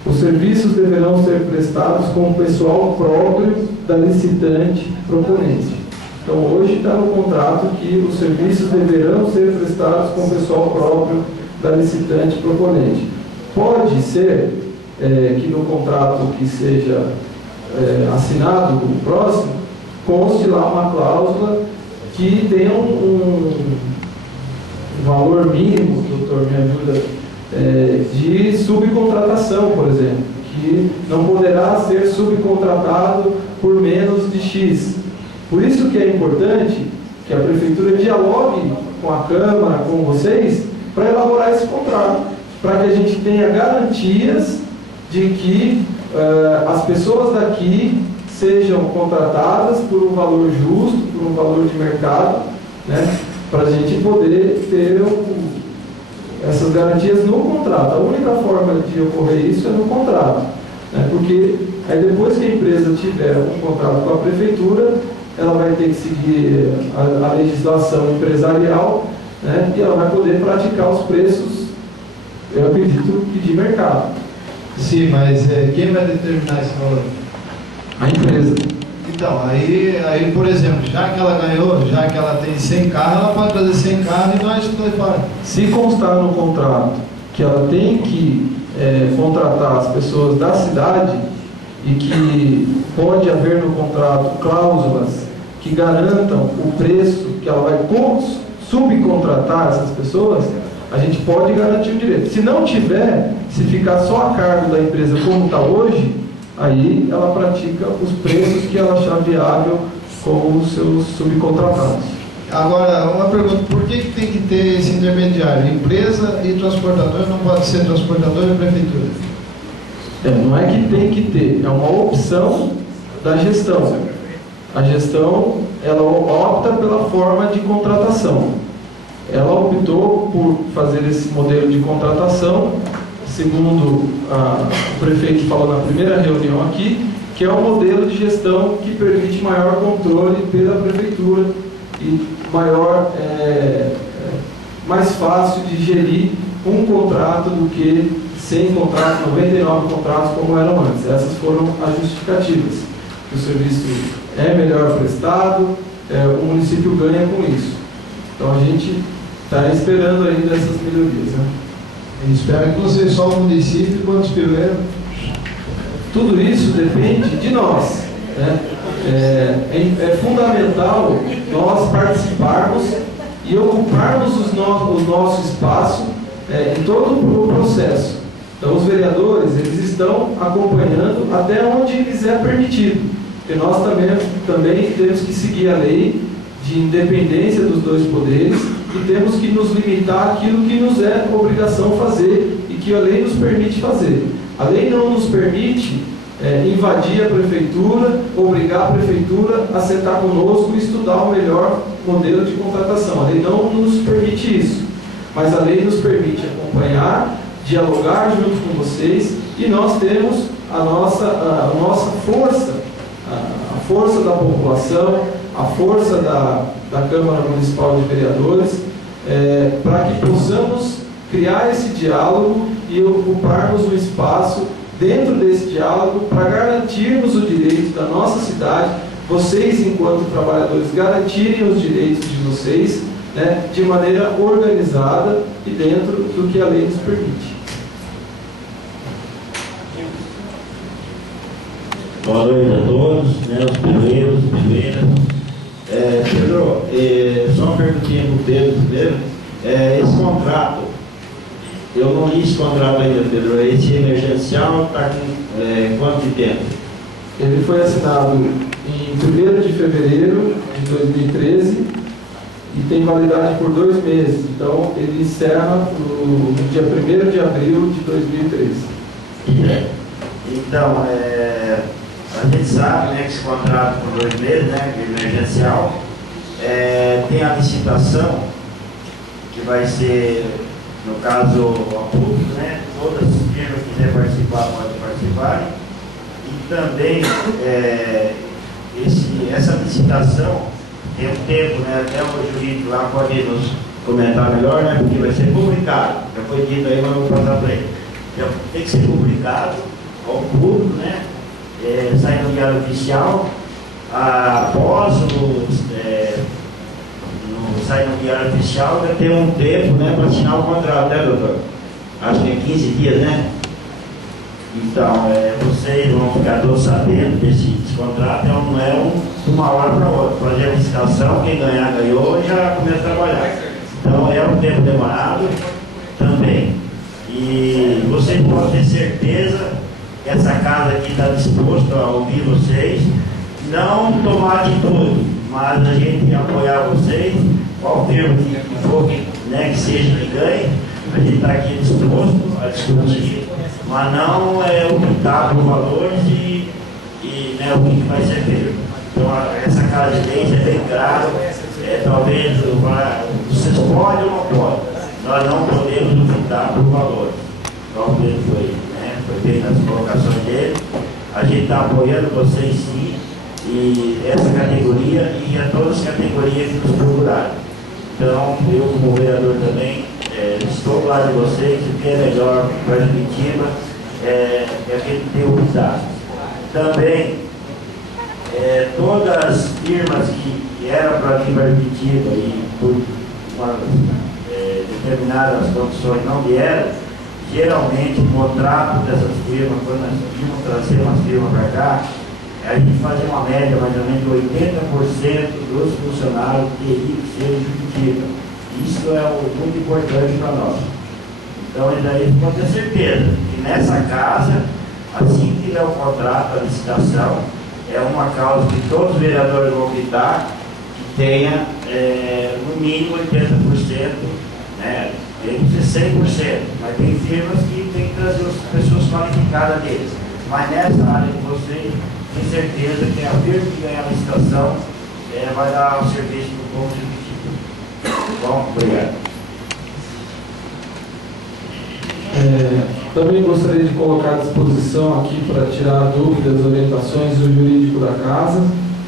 os serviços deverão ser prestados com o pessoal próprio da licitante proponente. Então, hoje está no contrato que os serviços deverão ser prestados com o pessoal próprio da licitante proponente. Pode ser que no contrato que seja assinado o próximo, conste lá uma cláusula que tenha um valor mínimo, doutor, me ajuda, de subcontratação, por exemplo, que não poderá ser subcontratado por menos de X. Por isso que é importante que a prefeitura dialogue com a Câmara, com vocês, para elaborar esse contrato, para que a gente tenha garantias de que as pessoas daqui sejam contratadas por um valor justo, por um valor de mercado, né, para a gente poder ter essas garantias no contrato. A única forma de ocorrer isso é no contrato, né, porque aí depois que a empresa tiver um contrato com a prefeitura, ela vai ter que seguir a legislação empresarial, né, e ela vai poder praticar os preços, eu acredito, que de mercado. Sim, mas quem vai determinar esse valor? A empresa. Então, aí, por exemplo, já que ela ganhou, já que ela tem 100 carros, ela pode trazer 100 carros e nós dois fora. Se constar no contrato que ela tem que contratar as pessoas da cidade e que pode haver no contrato cláusulas que garantam o preço que ela vai subcontratar essas pessoas, a gente pode garantir o direito. Se não tiver, se ficar só a cargo da empresa como está hoje, aí ela pratica os preços que ela achar viável com os seus subcontratados. Agora, uma pergunta: por que tem que ter esse intermediário? Empresa e transportador, não pode ser transportador e prefeitura? Não é que tem que ter, é uma opção da gestão. A gestão, ela opta pela forma de contratação. Ela optou por fazer esse modelo de contratação, segundo o prefeito falou na primeira reunião aqui, que é um modelo de gestão que permite maior controle pela prefeitura e mais fácil de gerir um contrato do que 100 contratos, 99 contratos como eram antes. Essas foram as justificativas. O serviço é melhor prestado, o município ganha com isso. Então a gente está esperando ainda essas melhorias, né? A gente espera que não seja só o município, quantos pileiros. Tudo isso depende de nós, né? É fundamental nós participarmos e ocuparmos o nosso espaço em todo o processo. Então os vereadores, eles estão acompanhando até onde lhes é permitido, porque nós também temos que seguir a lei de independência dos dois poderes e temos que nos limitar àquilo que nos é obrigação fazer e que a lei nos permite fazer. A lei não nos permite invadir a prefeitura, obrigar a prefeitura a sentar conosco e estudar o melhor modelo de contratação. A lei não nos permite isso, mas a lei nos permite acompanhar, dialogar junto com vocês, e nós temos a nossa força, a força da população, a força da Câmara Municipal de Vereadores, para que possamos criar esse diálogo e ocuparmos um espaço dentro desse diálogo para garantirmos o direito da nossa cidade, vocês, enquanto trabalhadores, garantirem os direitos de vocês, né, de maneira organizada e dentro do que a lei nos permite. Boa noite a todos, né, os primeiros, primeiras. Pedro, só uma perguntinha para o Pedro primeiro. Esse contrato, eu não li esse contrato ainda, Pedro. Esse emergencial está com quanto de tempo? Ele foi assinado em 1º de fevereiro de 2013 e tem validade por 2 meses. Então, ele encerra no dia 1º de abril de 2013. Então, a gente sabe, né, que esse contrato por 2 meses, né, emergencial, tem a licitação, que vai ser, no caso, ao público, né, todas as firmas que quiserem participar podem participar. E também, essa licitação tem um tempo, né, até o jurídico lá pode nos comentar melhor, né, porque vai ser publicado. Já foi dito aí, mas eu vou passar para ele. Já tem que ser publicado ao público, né, sair no Diário Oficial, após sair no Diário Oficial, vai ter um tempo, né, para assinar o contrato, né, doutor? Acho que é 15 dias, né? Então, vocês vão ficar todos sabendo desse contrato, não é de uma hora para outra. Fazer a licitação, quem ganhar, ganhou e já começa a trabalhar. Então, é um tempo demorado também. E vocês podem ter certeza que essa casa aqui está disposta a ouvir vocês, não tomar de tudo, mas a gente apoiar vocês, qual termo que for, né, que seja que ganhe, a gente está aqui disposto a discutir, mas não optar por valores e né, o que vai ser feito. Então, essa casa de leis é bem clara, talvez vocês podem ou não podem, nós não podemos optar por valores. Talvez foi feita as colocações dele, a gente está apoiando vocês sim, e essa categoria e a todas as categorias que nos procuraram. Então, eu como vereador também, estou do lado de vocês, o que é melhor para a Curitiba é que ele tenha cuidado. Também, todas as firmas que eram para vir para Curitiba e por determinadas condições não vieram, geralmente o contrato dessas firmas, quando nós vimos trazer umas firmas para cá, a gente fazia uma média mais ou menos de 80% dos funcionários teriam que ser de Curitiba. Isso é muito importante para nós. Então, daí pode ter certeza que nessa casa, assim que tiver o contrato, a licitação, é uma causa que todos os vereadores vão optar que tenha no mínimo 80%, né? Tem que ser 100%, mas tem firmas que tem que trazer as pessoas qualificadas deles. Mas nessa área de vocês, tenho certeza que a firma que ganhar a licitação vai dar o serviço do povo de Curitiba. Bom, obrigado. Também gostaria de colocar à disposição aqui para tirar dúvidas, orientações do jurídico da casa,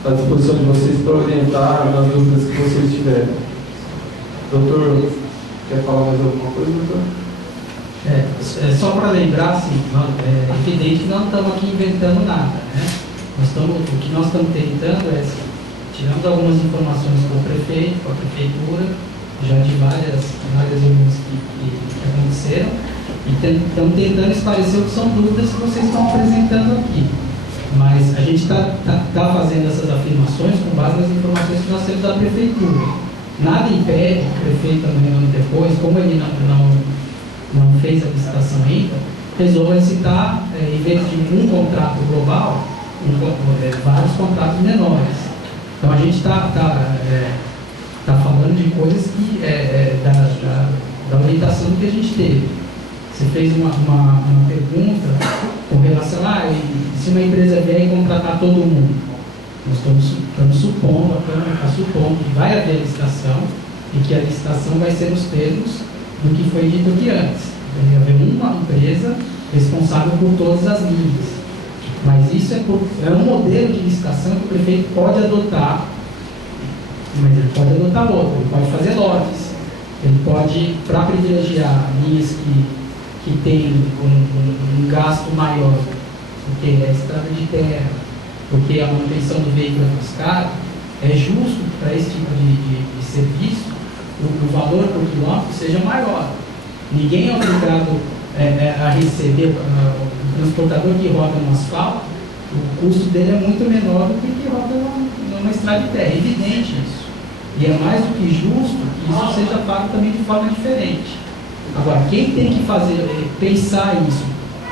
à disposição de vocês para orientar nas dúvidas que vocês tiverem. Doutor, quer falar mais alguma coisa, doutor? Só para lembrar, assim, é evidente que não estamos aqui inventando nada, né? O que nós estamos tentando tiramos algumas informações com o prefeito, com a prefeitura, já de várias reuniões que aconteceram, e estamos tentando esclarecer o que são dúvidas que vocês estão apresentando aqui. Mas a gente está fazendo essas afirmações com base nas informações que nós temos da prefeitura. Nada impede que o prefeito, amanhã depois, como ele não fez a licitação ainda, resolva licitar, em vez de um contrato global, vários contratos menores. Então a gente está falando de coisas que da orientação que a gente teve. Você fez uma pergunta com relação a se uma empresa vier e contratar todo mundo. Nós estamos supondo que vai haver licitação e que a licitação vai ser nos termos do que foi dito aqui antes. Vai haver uma empresa responsável por todas as linhas. Mas isso é um modelo de licitação que o prefeito pode adotar, mas ele pode adotar outro, ele pode fazer lotes. Ele pode, para privilegiar linhas que tem um gasto maior, porque é estrada de terra, porque a manutenção do veículo é mais cara, é justo para esse tipo de serviço o valor por quilômetro seja maior. Ninguém é obrigado a receber, o transportador que roda no asfalto, o custo dele é muito menor do que roda numa estrada de terra, é evidente isso. E é mais do que justo que isso seja pago também de forma diferente. Agora, quem tem que pensar isso,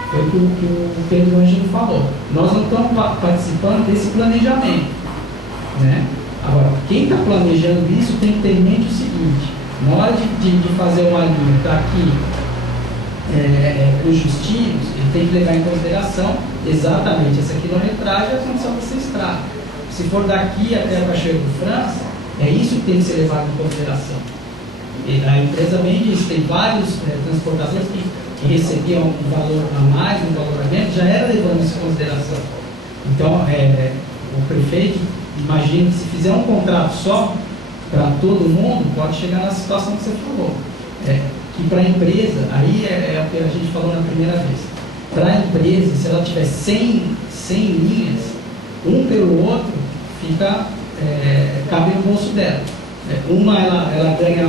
foi o que o Pedro Ângelo falou. Nós não estamos participando desse planejamento, né? Agora, quem está planejando isso tem que ter em mente o seguinte: na hora de fazer uma linha daqui para os Justinhos, ele tem que levar em consideração exatamente essa quilometragem e a condição dessa estrada. Se for daqui até a Cachoeira do França, é isso que tem que ser levado em consideração. E a empresa bem diz, tem vários transportadores que recebiam um valor a mais, um valor a menos, já era levando isso em consideração. Então, o prefeito, imagina que se fizer um contrato só para todo mundo, pode chegar na situação que você falou. Que para a empresa, aí é o que a gente falou na primeira vez, para a empresa, se ela tiver 100 linhas, um pelo outro, cabe no bolso dela. Uma ela ganha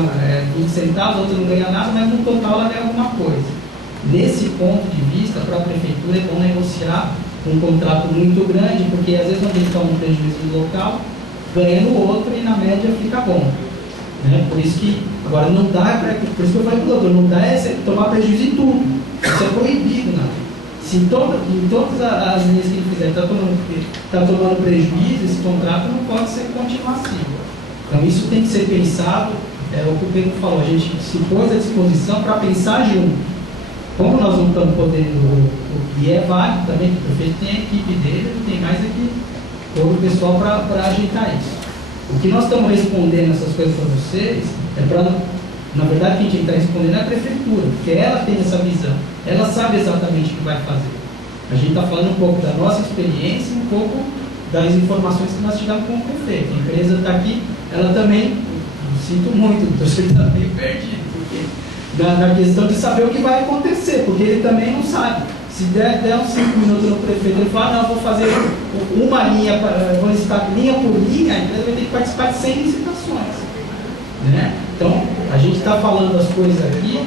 20 centavos, a outra não ganha nada, mas no total ela ganha alguma coisa. Nesse ponto de vista, para a prefeitura é bom negociar um contrato muito grande, porque às vezes onde eles estão no prejuízo do local, ganha no outro e na média fica bom. Por isso que, agora não dá, por isso que eu falei para o doutor, não dá tomar prejuízo em tudo. Isso é proibido, né? Se em todas as linhas que ele fizer está tomando prejuízo, esse contrato não pode ser continuativo. Então isso tem que ser pensado, o que o Pedro falou, a gente se pôs à disposição para pensar junto. Como nós não estamos podendo, e é válido também, que o prefeito tem a equipe dele, ele tem mais aqui todo o pessoal para ajeitar isso. O que nós estamos respondendo essas coisas para vocês na verdade, quem está respondendo é a prefeitura, porque ela tem essa visão, ela sabe exatamente o que vai fazer. A gente está falando um pouco da nossa experiência e um pouco das informações que nós tivemos com o prefeito. A empresa está aqui, ela também, sinto muito, o torcedor está meio perdido, porque na questão de saber o que vai acontecer, porque ele também não sabe. Se der uns 5 minutos no prefeito, ele fala, não, vou fazer uma linha, vou licitar linha por linha, a empresa vai ter que participar de 100 licitações. Né? Então, a gente está falando as coisas aqui,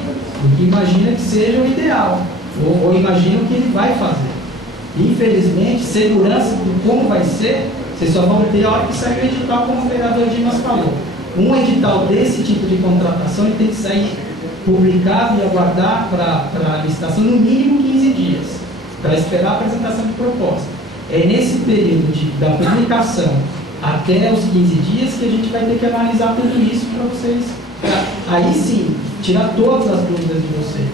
o que imagina que seja o ideal, ou imagina o que ele vai fazer. Infelizmente, segurança de como vai ser, vocês só vão ter a hora que sair o edital, como o vereador Dimas falou. Um edital desse tipo de contratação ele tem que sair publicado e aguardar para a licitação no mínimo 15 dias, para esperar a apresentação de proposta. É nesse período da publicação até os 15 dias que a gente vai ter que analisar tudo isso para vocês. Aí sim, tirar todas as dúvidas de vocês.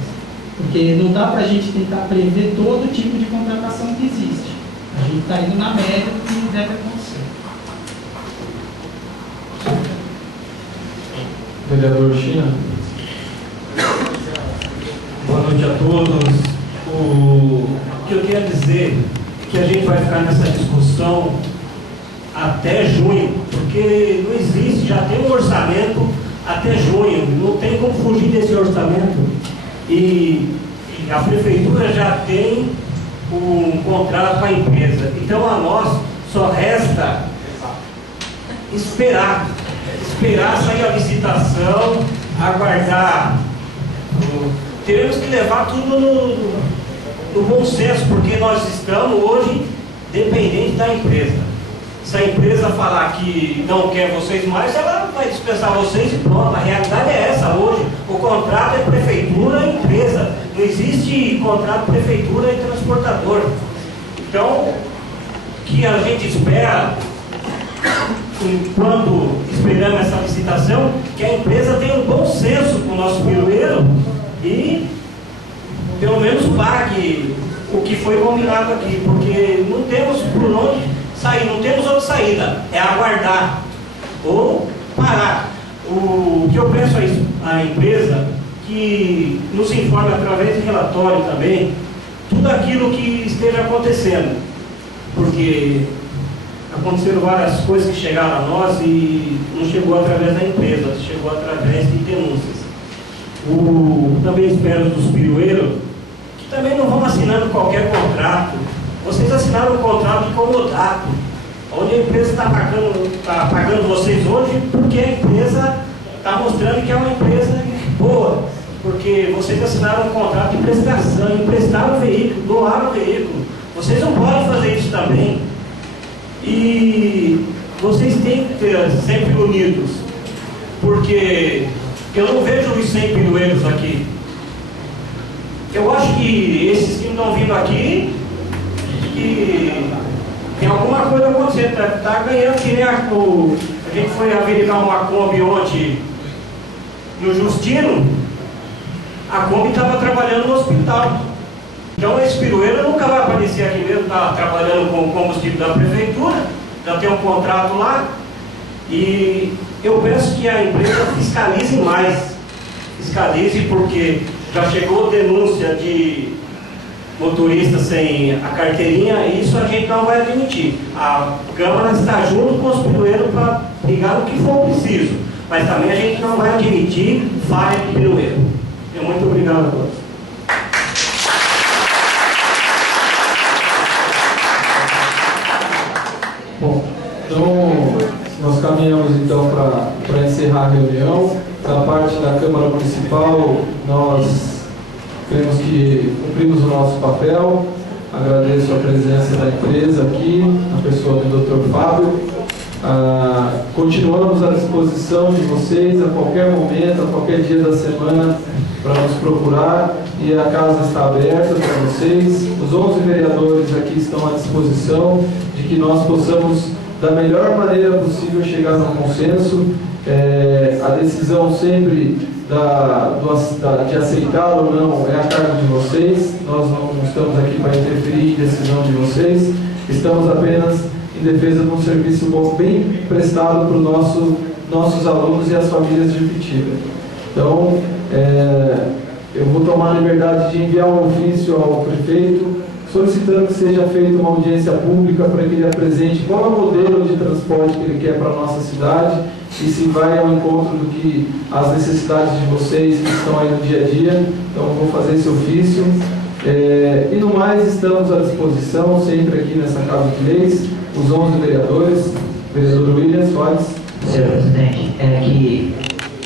Porque não dá para a gente tentar prever todo tipo de contratação que existe. A gente está indo na média do que deve acontecer. Vereador China. Boa noite a todos. O que eu quero dizer é que a gente vai ficar nessa discussão até junho, porque não existe, já tem um orçamento até junho, não tem como fugir desse orçamento. E a prefeitura já tem um contrato com a empresa. Então a nós só resta esperar sair a licitação, aguardar. Teremos que levar tudo no bom senso, porque nós estamos hoje dependentes da empresa. Se a empresa falar que não quer vocês mais, ela vai dispensar vocês e pronto. A realidade é essa hoje. O contrato é prefeitura e empresa. Não existe contrato prefeitura e transportador. Então, o que a gente espera, enquanto esperamos essa licitação, que a empresa tenha um bom senso com o nosso pirueiro e pelo menos pague o que foi combinado aqui, porque não temos por onde sair, não temos outra saída, é aguardar ou parar. O que eu peço à empresa que nos informe através de relatório também tudo aquilo que esteja acontecendo, porque aconteceram várias coisas que chegaram a nós e não chegou através da empresa, chegou através de denúncias. Também espero dos pirueiros, que também não vão assinando qualquer contrato. Vocês assinaram um contrato de comodato, onde a empresa está pagando vocês hoje porque a empresa está mostrando que é uma empresa boa, porque vocês assinaram um contrato de prestação, emprestaram o veículo, doaram o veículo. Vocês não podem fazer isso também. E vocês têm que ter sempre unidos, porque eu não vejo os 100 pirueiros aqui. Eu acho que esses que estão vindo aqui, que tem alguma coisa acontecendo, está ganhando, que nem a gente foi averiguar uma Kombi ontem no Justino, a Kombi estava trabalhando no hospital. Então esse pirueiro nunca vai aparecer aqui mesmo, está trabalhando com o combustível da prefeitura, já tem um contrato lá, e eu peço que a empresa fiscalize mais, porque já chegou denúncia de motorista sem a carteirinha, e isso a gente não vai admitir. A Câmara está junto com os pirueiros para brigar no que for preciso, mas também a gente não vai admitir falha de pirueiro. Muito obrigado a todos. Bom, então nós caminhamos então para encerrar a reunião. Da parte da Câmara Municipal, nós cremos que cumprimos o nosso papel. Agradeço a presença da empresa aqui, a pessoa do Dr. Fábio. Continuamos à disposição de vocês a qualquer momento, a qualquer dia da semana, para nos procurar, e a casa está aberta para vocês. Os 11 vereadores aqui estão à disposição de que nós possamos, da melhor maneira possível, chegar a um consenso. A decisão sempre de aceitar ou não é a cargo de vocês. Nós não estamos aqui para interferir em decisão de vocês, estamos apenas em defesa de um serviço bem prestado para os nossos alunos e as famílias de Pitiba. Então, eu vou tomar a liberdade de enviar um ofício ao prefeito, solicitando que seja feita uma audiência pública para que ele apresente qual é o modelo de transporte que ele quer para a nossa cidade e se vai ao encontro do que as necessidades de vocês que estão aí no dia a dia. Então, eu vou fazer esse ofício. E no mais, estamos à disposição, sempre aqui nessa Casa de Leis, os 11 vereadores. Vereador Williams, pode. Senhor presidente, é que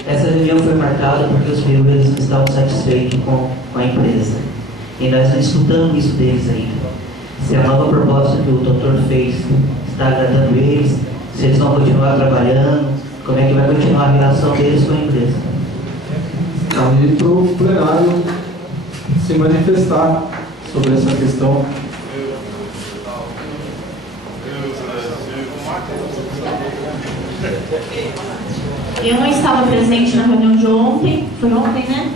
essa reunião foi marcada porque os pirueiros não estavam satisfeitos com a empresa. E nós não escutamos isso deles ainda. Se a nova proposta que o doutor fez está agradando eles, se eles vão continuar trabalhando, como é que vai continuar a relação deles com a empresa. Aí para o plenário se manifestar sobre essa questão. Eu não estava presente na reunião de ontem, foi ontem, né?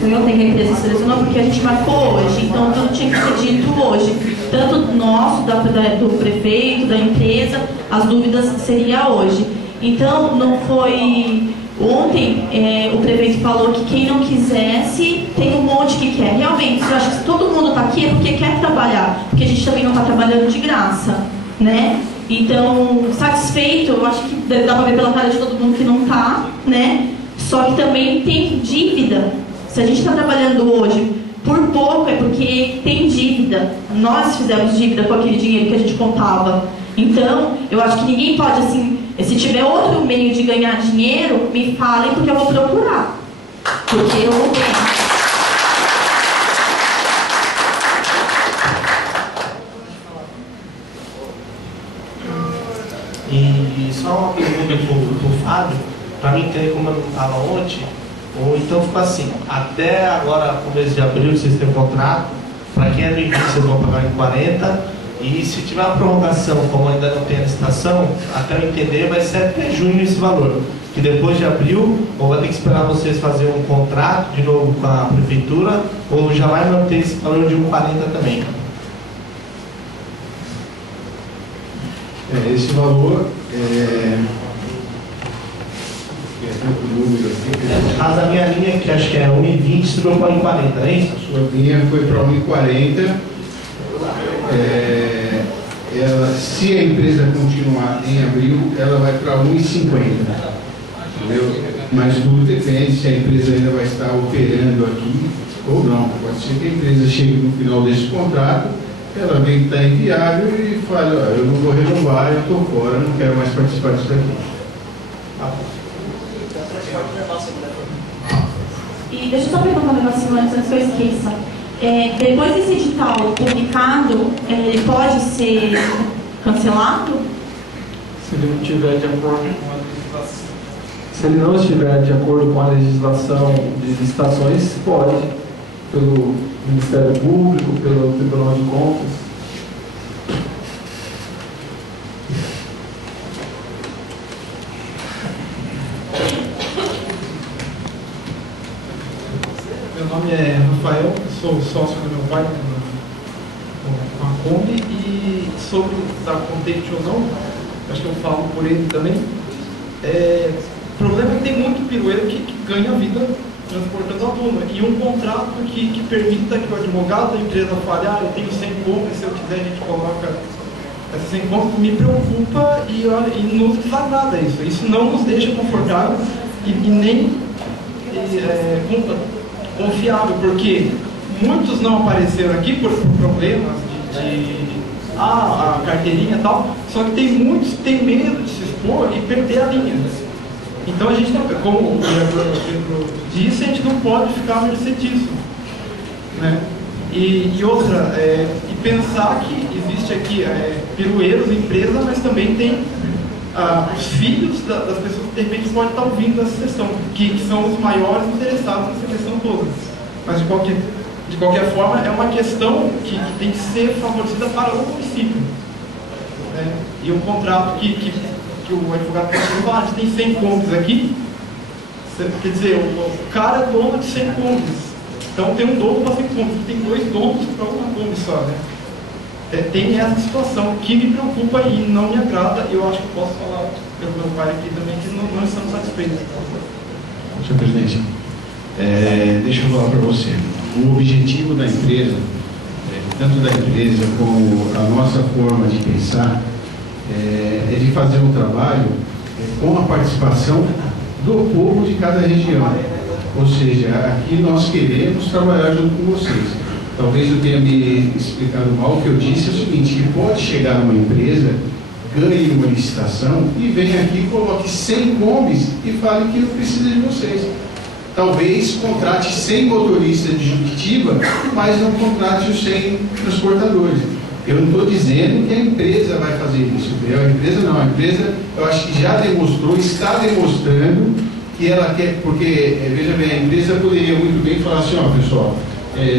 Foi ontem que a empresa selecionou, porque a gente marcou hoje, então tudo tinha que ser dito hoje. Tanto nosso, do prefeito, da empresa, as dúvidas seria hoje. Então, não foi... Ontem, o prefeito falou que quem não quisesse, tem um monte que quer. Realmente, eu acho que se todo mundo está aqui é porque quer trabalhar, porque a gente também não está trabalhando de graça, né? Então, satisfeito, eu acho que dá para ver pela cara de todo mundo que não está, né? Só que também tem dívida. Se a gente está trabalhando hoje por pouco, é porque tem dívida. Nós fizemos dívida com aquele dinheiro que a gente contava. Então, eu acho que ninguém pode, assim, se tiver outro meio de ganhar dinheiro, me falem, porque eu vou procurar. Porque eu não tenho. E só uma pergunta para o Fábio, para mim entender como eu não estava ontem, ou então ficou assim, até agora, começo de abril, vocês têm um contrato, para quem é do início vocês vão pagar em 40, e se tiver uma prorrogação, como ainda não tem a licitação, até eu entender, vai ser até junho esse valor, que depois de abril, ou vai ter que esperar vocês fazerem um contrato de novo com a prefeitura, ou já vai manter esse valor de 1,40 também. Esse valor Mas a minha linha, que acho que é 1,20, se trocou para 1,40, não é isso? A sua linha foi para 1,40. Se a empresa continuar em abril, ela vai para 1,50. Entendeu? Mas tudo depende se a empresa ainda vai estar operando aqui ou não. Pode ser que a empresa chegue no final desse contrato, ela vê que está inviável e fala, eu não vou renovar, eu estou fora, não quero mais participar disso daqui. E deixa eu só perguntar um negocinho antes que eu esqueça. Depois desse edital publicado, ele pode ser cancelado? Se ele não estiver de acordo com a legislação. Se ele não estiver de acordo com a legislação de licitações, pode, pelo Ministério Público, pelo Tribunal de Contas. Meu nome é Rafael, sou sócio do meu pai com a Kombi, e sobre dar contente ou não, acho que eu falo por ele também. O problema é que tem muito pirueiro que ganha vida transportando aluno, e um contrato que permita que o advogado da empresa fale, eu tenho 100 compras, se eu quiser a gente coloca essas 100 compras, me preocupa e não nos desagrada isso. Isso não nos deixa confortável e nem confiável, porque muitos não apareceram aqui por problemas a carteirinha e tal, só que tem muitos que têm medo de se expor e perder a linha. Então a gente, como o Pedro disse, a gente não pode ficar à mercê disso, né? E outra, e pensar que existe aqui pirueiros, empresa, mas também tem os filhos das pessoas que de repente podem estar ouvindo essa sessão, que são os maiores interessados nessa questão toda. Mas de qualquer forma, é uma questão que tem que ser favorecida para o município, né? E um contrato que o advogado pode falar, a gente tem 100 combis aqui, quer dizer, o cara é dono de 100 combis, então tem um dono para 100 combis, tem 2 donos para uma combi só, né? Tem essa situação que me preocupa e não me agrada. Eu acho que eu posso falar pelo meu pai aqui também que não estamos satisfeitos. Senhor presidente, deixa eu falar para você. O objetivo da empresa, tanto da empresa como a nossa forma de pensar, é de fazer um trabalho com a participação do povo de cada região. Ou seja, aqui nós queremos trabalhar junto com vocês. Talvez eu tenha me explicado mal. O que eu disse é o seguinte, que pode chegar numa empresa, ganhe uma licitação e venha aqui, coloque 100 combis e fale que não precisa de vocês. Talvez contrate 100 motoristas de Juquitiba, mas não contrate os 100 transportadores. Eu não estou dizendo que a empresa vai fazer isso. A empresa não, a empresa eu acho que já demonstrou, está demonstrando que ela quer, porque, veja bem, a empresa poderia muito bem falar assim, pessoal,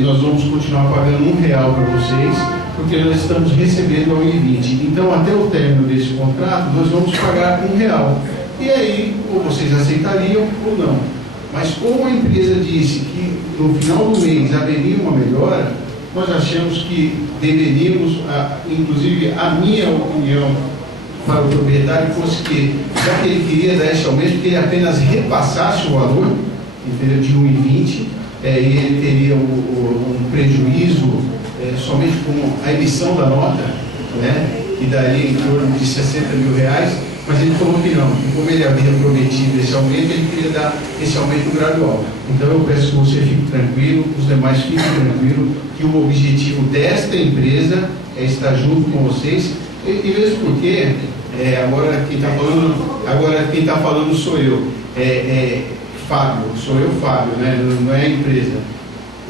nós vamos continuar pagando R$1 para vocês, porque nós estamos recebendo a 1,20. Então, até o término desse contrato, nós vamos pagar R$1. E aí, ou vocês aceitariam ou não. Mas como a empresa disse que no final do mês haveria uma melhora, nós achamos que deveríamos, inclusive a minha opinião para o proprietário fosse que, já que ele queria dar esse aumento, que ele apenas repassasse o valor, entendeu, de 1,20, e ele teria um prejuízo somente com a emissão da nota, né, que daria em torno de R$60 mil, mas ele falou que não, que como ele havia prometido esse aumento, ele queria dar esse aumento gradual. Então eu peço que você fique tranquilo, os demais fiquem tranquilos, que o objetivo desta empresa é estar junto com vocês, e mesmo porque, agora quem está falando sou eu, Fábio, sou eu, Fábio, né? Não é a empresa.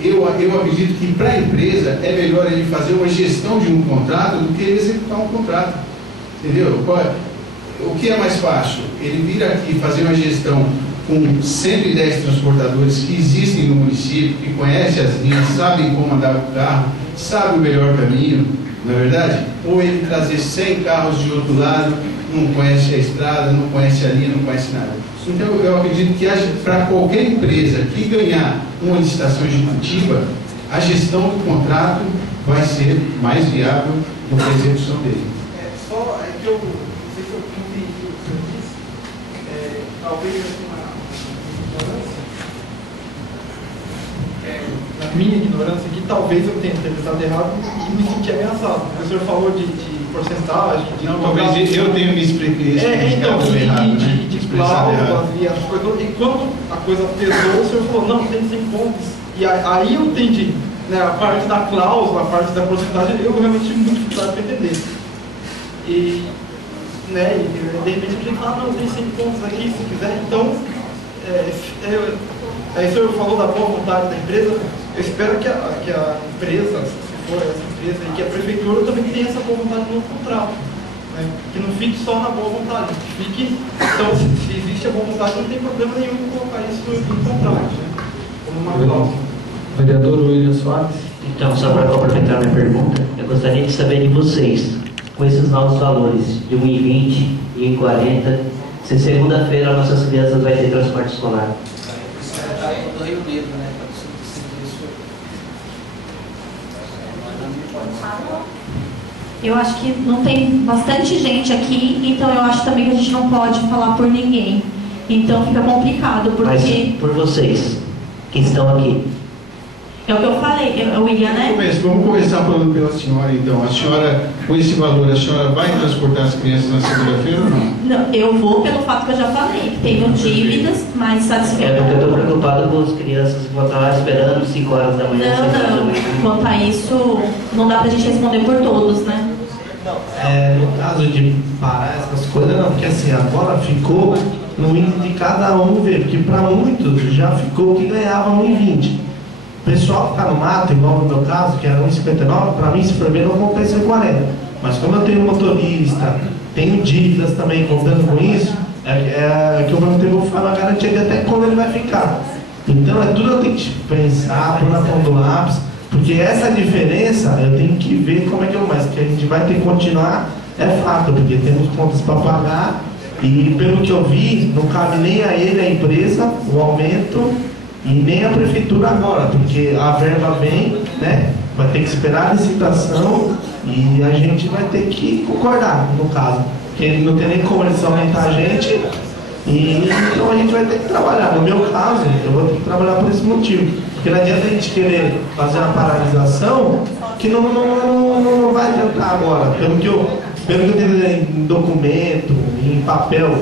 Eu acredito que para a empresa é melhor ele fazer uma gestão de um contrato do que ele executar um contrato, entendeu? O que é mais fácil? Ele vir aqui fazer uma gestão com 110 transportadores que existem no município, que conhecem as linhas, sabem como andar com o carro, sabem o melhor caminho, não é verdade? Ou ele trazer 100 carros de outro lado, não conhece a estrada, não conhece a linha, não conhece nada. Então eu acredito que para qualquer empresa que ganhar uma licitação executiva, a gestão do contrato vai ser mais viável do que a execução dele. Só que eu não sei se eu entendi o que você disse, talvez uma ignorância, na minha ignorância aqui, talvez eu tenha interpretado errado e me senti ameaçado. O senhor falou de porcentagem, de... Não, talvez eu tenha me explicado errado, né? cláusulas e essas coisas. E quando a coisa pesou, o senhor falou, não, tem 100 pontos. E aí eu entendi, né, a parte da cláusula, a parte da porcentagem, eu realmente tive muito dificuldade para entender. E, né, e de repente eu tinha que falar, não, tem 100 pontos aqui, se quiser. Então, aí o senhor falou da boa vontade da empresa. Eu espero que a empresa, se for essa empresa, e que a prefeitura também tenha essa boa vontade no contrato. Né? Que não fique só na boa vontade. Que fique, então, se existe a boa vontade, não tem problema nenhum em colocar isso no contrato. Né? Como uma cláusula. Vereador William Soares. Então, só para complementar minha pergunta, eu gostaria de saber de vocês, com esses novos valores, de 1,20 e 1,40, se segunda-feira nossas crianças vão ter transporte escolar. Do Rio Negro, né? Eu acho que não tem bastante gente aqui, então eu acho também que a gente não pode falar por ninguém. Então fica complicado, porque... Mas por vocês, que estão aqui. É o que eu falei, eu ia, né? Vamos começar falando pela senhora, então. A senhora, com esse valor, a senhora vai transportar as crianças na segunda-feira ou não? Não, eu vou pelo fato que eu já falei, que tenho dívidas, mas satisfeito. É porque eu estou preocupado com as crianças que vão estar lá esperando 5 horas da manhã. Não. Quanto a isso, não dá pra gente responder por todos, né? No caso de parar essas coisas, não, porque assim, agora ficou no índice de cada um ver, porque para muitos já ficou que ganhava 1,20. O pessoal que está no mato, igual no meu caso, que era 1,59, para mim, se for ver, não compensa 1,40. Mas como eu tenho motorista, tenho dívidas também, contando com isso, que eu vou fazer uma garantia de até quando ele vai ficar. Então, tudo eu tenho que pensar, pôr na ponta do lápis, porque essa diferença eu tenho que ver como é que eu mais, que a gente vai ter que continuar, é fato, porque temos contas para pagar, e pelo que eu vi, não cabe nem a ele, a empresa, o aumento, e nem a prefeitura agora, porque a verba vem, né? Vai ter que esperar a licitação e a gente vai ter que concordar, no caso. Porque não tem nem como eles aumentar a gente, e então a gente vai ter que trabalhar. No meu caso, eu vou ter que trabalhar por esse motivo. Porque não adianta a gente querer fazer uma paralisação que não vai adiantar agora. Pelo que eu tenho em documento, em papel,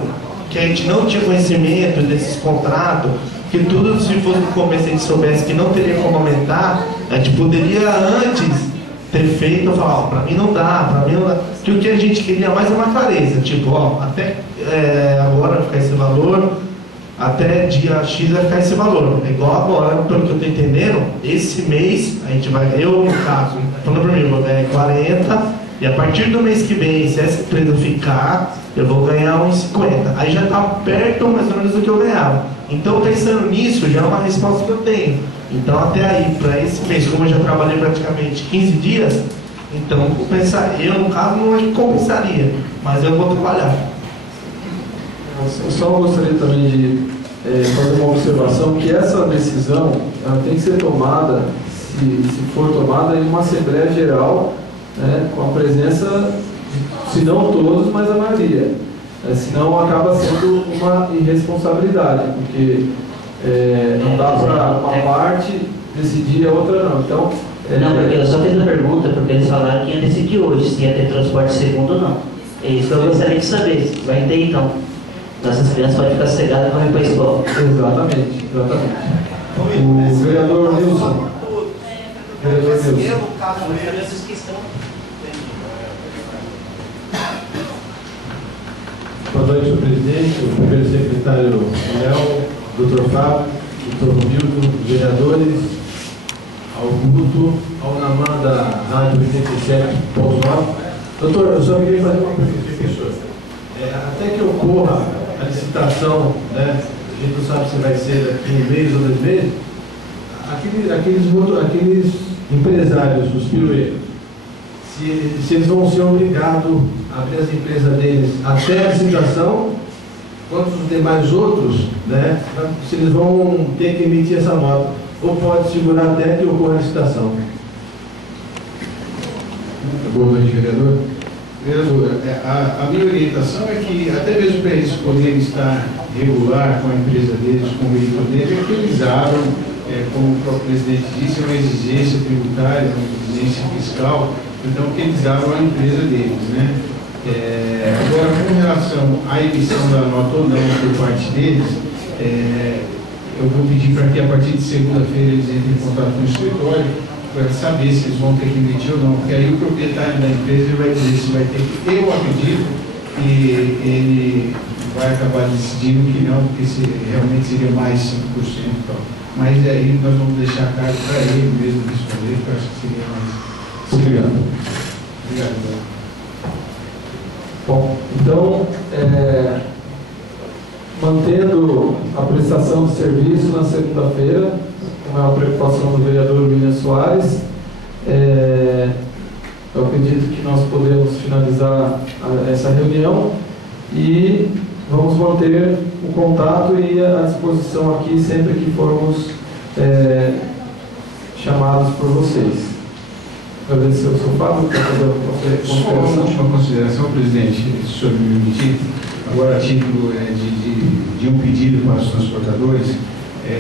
que a gente não tinha conhecimento desses contratos, que tudo, se fosse no começo a gente soubesse que não teria como aumentar, a gente poderia antes ter feito, falar, ó, pra mim não dá, que o que a gente queria mais é uma clareza, tipo, ó, até agora vai ficar esse valor, até dia X vai ficar esse valor, é igual agora, pelo que eu tô entendendo, esse mês, a gente vai, eu no caso, falando pra mim, vou ganhar 40, e a partir do mês que vem, se essa empresa ficar, eu vou ganhar uns 50, aí já tá perto mais ou menos do que eu ganhava. Então, pensando nisso, já é uma resposta que eu tenho. Então, até aí, para esse mês, como eu já trabalhei praticamente 15 dias, então, eu, no caso, não compensaria, mas eu vou trabalhar. Eu só gostaria também de fazer uma observação, que essa decisão ela tem que ser tomada, se for tomada, em uma Assembleia Geral, né, com a presença, se não todos, mas a maioria. Senão acaba sendo uma irresponsabilidade, porque não dá para uma parte decidir e a outra não. Então, não, porque eu só fiz a pergunta porque eles falaram que ia decidir hoje se ia ter transporte segundo ou não. É isso que eu gostaria de saber. Vai ter então. Nossas crianças podem ficar sossegadas e correr para a escola. Exatamente. O vereador Nilson. Boa noite, senhor presidente, o primeiro secretário Léo, doutor Fábio, doutor Romildo, vereadores, Augusto, ao Naman da Rádio 87.9. Doutor, eu só queria fazer uma pergunta, professor. Até que ocorra a licitação, né, a gente não sabe se vai ser daqui 1 mês ou 2 meses, aqueles empresários, os pirueiros, se eles vão ser obrigados a abrir as empresas deles até a licitação, quanto os demais outros, né, se eles vão ter que emitir essa nota, ou pode segurar até que ocorra a licitação. Boa noite, vereador. Vereador, a minha orientação é que, até mesmo para eles poderem estar regular com a empresa deles, com o veículo deles, é que eles abram, como o próprio presidente disse, uma exigência tributária, uma exigência fiscal, então que eles abram a empresa deles, né? Agora, com relação à emissão da nota ou não por parte deles, eu vou pedir para que a partir de segunda-feira eles entrem em contato com o escritório para saber se eles vão ter que emitir ou não, porque aí o proprietário da empresa vai dizer se vai ter que. Eu acredito que ele vai acabar decidindo que não, porque realmente seria mais 5% e tal. Mas aí nós vamos deixar a cargo para ele mesmo responder, que eu acho que seria mais. Obrigado. Obrigado. Bom, então, mantendo a prestação de serviço na segunda-feira, como é a preocupação do vereador William Soares, eu acredito que nós podemos finalizar essa reunião e vamos manter o contato e a disposição aqui sempre que formos chamados por vocês. Agradecer ao seu Fábio para fazer a Só uma última consideração, presidente, se o senhor me permitir. Agora, a título de um pedido para os transportadores,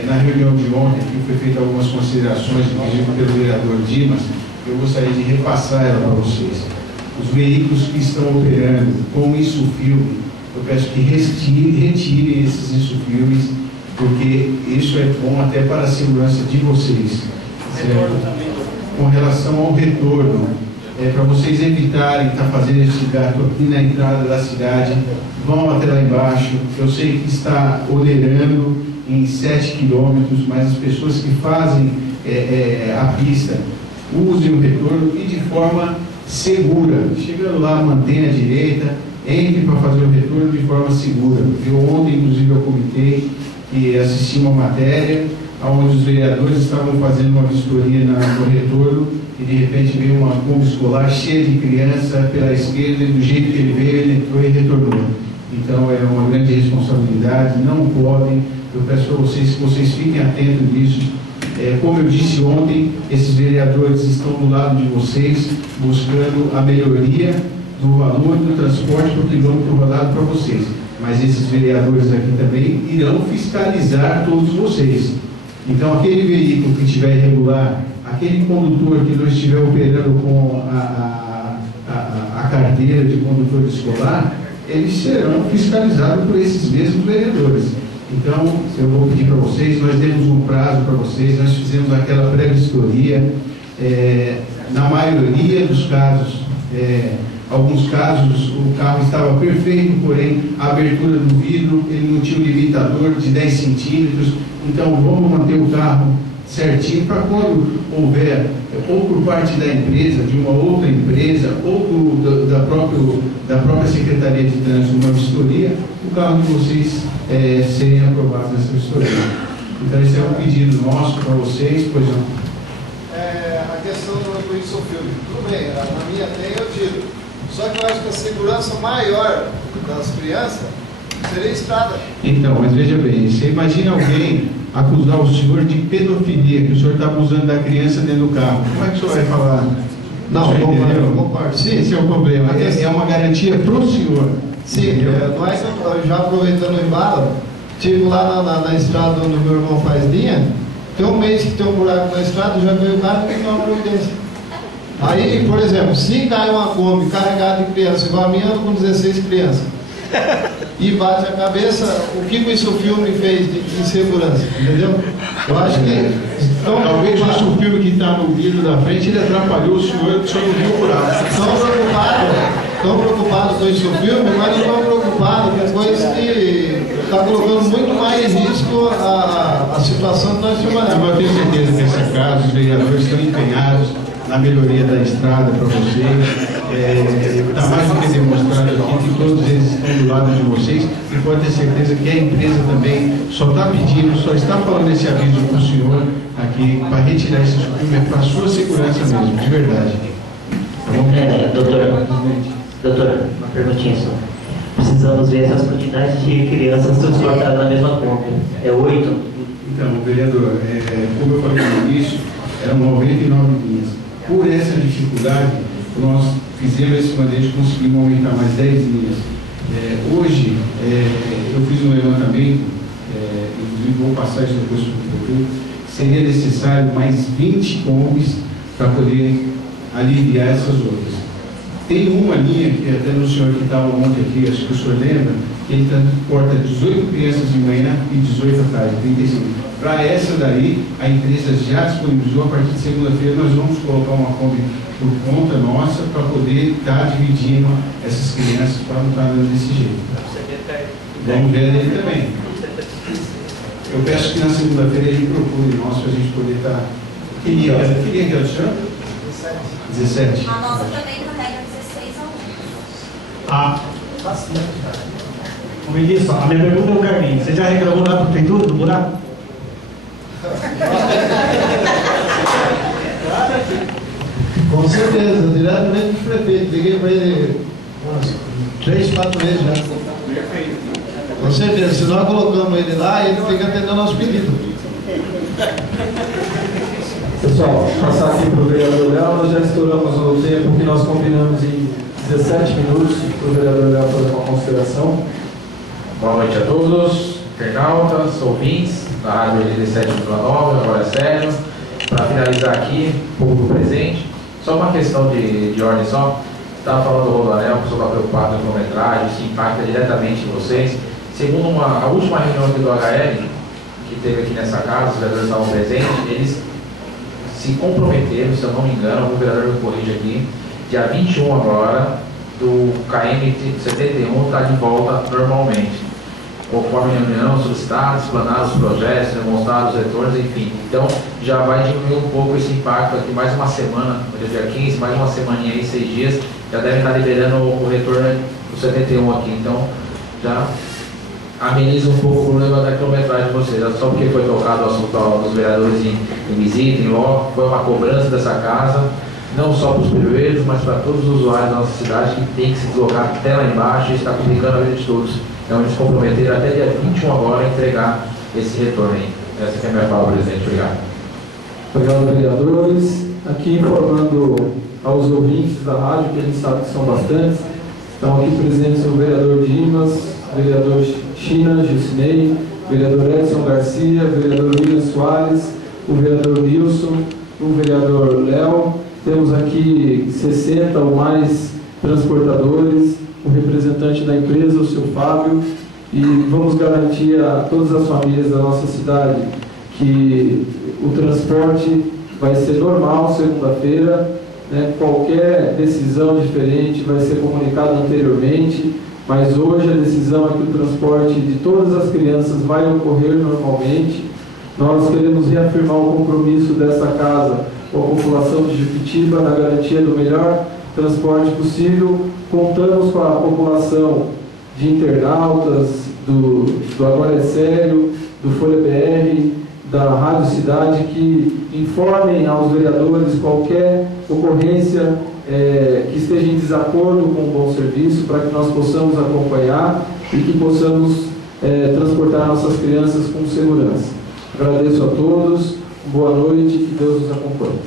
na reunião de ontem, que foi feita algumas considerações, inclusive pelo vereador Dimas, eu gostaria de repassar ela para vocês. Os veículos que estão operando com insufilme, eu peço que retirem esses insufilmes, porque isso é bom até para a segurança de vocês. Certo? Com relação ao retorno, para vocês evitarem estar fazendo esse gasto aqui na entrada da cidade, vão até lá embaixo. Eu sei que está onerando em 7 quilômetros, mas as pessoas que fazem a pista usem o retorno e de forma segura. Chegando lá, mantenha a direita, entre para fazer o retorno de forma segura. Ontem, inclusive, eu comentei que assisti uma matéria onde os vereadores estavam fazendo uma vistoria no retorno e de repente veio uma Kombi escolar cheia de criança pela esquerda e do jeito que ele veio, ele entrou e retornou. Então é uma grande responsabilidade, não podem. Eu peço para vocês que vocês fiquem atentos nisso. Como eu disse ontem, esses vereadores estão do lado de vocês, buscando a melhoria do valor do transporte por quilômetro rodado para vocês. Mas esses vereadores aqui também irão fiscalizar todos vocês. Então, aquele veículo que estiver irregular, aquele condutor que não estiver operando com a carteira de condutor escolar, eles serão fiscalizados por esses mesmos vereadores. Então, eu vou pedir para vocês, nós demos um prazo para vocês, nós fizemos aquela pré-vistoria, na maioria dos casos, alguns casos o carro estava perfeito, porém a abertura do vidro, ele não tinha um limitador de 10 centímetros, então vamos manter o carro certinho para quando houver, ou por parte da empresa, de uma outra empresa, ou da própria Secretaria de Trânsito, uma vistoria, o carro de vocês serem aprovados nessa vistoria. Então esse é um pedido nosso para vocês, pois não. A questão do insufilme, tudo bem, na minha tem eu tiro. Só que eu acho que a segurança maior das crianças seria a estrada. Então, mas veja bem, você imagina alguém acusar o senhor de pedofilia, que o senhor está abusando da criança dentro do carro. Como é que o senhor vai falar? Não, concordo. Sim, esse é o problema. É uma garantia para o senhor. Sim, nós já aproveitando o embalo, estive lá na estrada onde o meu irmão faz linha, tem um mês que tem um buraco na estrada, já veio o carro e tem que tomar providência. Aí, por exemplo, se cai uma Kombi carregada de criança, igual a minha, ando com 16 crianças, e bate a cabeça, o que o insufilme fez de insegurança, entendeu? Eu acho que... Talvez o insufilme que está no vidro da frente, ele atrapalhou o senhor não viu o buraco. Estão preocupados com o insufilme, mas não estão preocupados com coisas que está colocando muito mais em risco a situação que nós trabalhamos. Eu tenho certeza que nesse caso os vereadores estão empenhados na melhoria da estrada para vocês. Está mais do que demonstrado aqui que todos eles estão do lado de vocês e pode ter certeza que a empresa também só está pedindo, só está falando esse aviso para o senhor aqui para retirar esse insufilme para a sua segurança mesmo, de verdade. Doutora, uma perguntinha só. Precisamos ver essas quantidades de crianças transportadas na mesma Kombi. É 8? Então, vereador, como eu falei no início, eram 99 linhas. Por essa dificuldade, nós fizemos esse manejo, conseguimos aumentar mais 10 linhas. Hoje, eu fiz um levantamento, inclusive vou passar isso depois para o prefeito, seria necessário mais 20 Kombis para poder aliviar essas outras. Tem uma linha que até no senhor que estava ontem aqui, acho que o senhor lembra, que ele transporta 18 crianças de manhã e 18 à tarde, 35. Para essa daí, a empresa já disponibilizou, a partir de segunda-feira nós vamos colocar uma Kombi por conta nossa para poder estar dividindo essas crianças para não estar dando desse jeito. Vamos ver ele também. Eu peço que na segunda-feira ele procure nós para a gente poder estar. Que é o senhor? 17. A nossa também carrega 16 alunos. Ah, bastante, cara. Ô, ministro, a minha pergunta é o Carlinhos. Você já reclamou lá para a prefeitura do buraco? Com certeza, diretamente do prefeito. Liguei para ele umas 3, 4 vezes já. Com certeza, se nós colocamos ele lá, ele fica atendendo ao nosso pedido. Pessoal, passar aqui para o vereador Léo, nós já estouramos o tempo que nós combinamos em 17 minutos para o vereador Léo fazer uma consideração. Boa noite a todos, internautas, ouvintes da Rádio 87,9, agora é sério. Para finalizar aqui, público presente, só uma questão de ordem só. Estava falando do Rodoanel, o pessoal está preocupado com a quilometragem, isso impacta diretamente em vocês. Segundo a última reunião aqui do HL, que teve aqui nessa casa, os vereadores estavam presentes, eles se comprometeram, se eu não me engano, o vereador me corrige aqui, dia 21 agora, do KM 71 está de volta normalmente. Conforme a reunião, solicitados, explanados os projetos, demonstrados os retornos, enfim. Então, já vai diminuir um pouco esse impacto aqui, mais uma semana, hoje é dia 15, mais uma semaninha aí, 6 dias, já devem estar liberando o retorno do 71 aqui. Então, já ameniza um pouco o problema da quilometragem de vocês. Só porque foi tocado o assunto dos vereadores em visita, em loco, foi uma cobrança dessa casa, não só para os perueiros, mas para todos os usuários da nossa cidade que tem que se deslocar até lá embaixo e está complicando a vida de todos. Então eles comprometeram até dia 21 agora a entregar esse retorno aí. Essa que é a minha fala, presidente. Obrigado. Obrigado, vereadores. Aqui informando aos ouvintes da rádio, que a gente sabe que são bastantes, estão aqui presentes o vereador Dimas, vereador China, Gilcinei, vereador Edson Garcia, vereador William Soares, o vereador Nilson, o vereador Léo. Temos aqui 60 ou mais transportadores, o representante da empresa, o seu Fábio, e vamos garantir a todas as famílias da nossa cidade que o transporte vai ser normal segunda-feira, né? Qualquer decisão diferente vai ser comunicada anteriormente, mas hoje a decisão é que o transporte de todas as crianças vai ocorrer normalmente. Nós queremos reafirmar o compromisso desta casa com a população de Jequitiba na garantia do melhor transporte possível. Contamos com a população de internautas, do Agora é Sério, do Folha BR, da Rádio Cidade, que informem aos vereadores qualquer ocorrência que esteja em desacordo com o bom serviço, para que nós possamos acompanhar e que possamos transportar nossas crianças com segurança. Agradeço a todos, boa noite, que Deus nos acompanhe.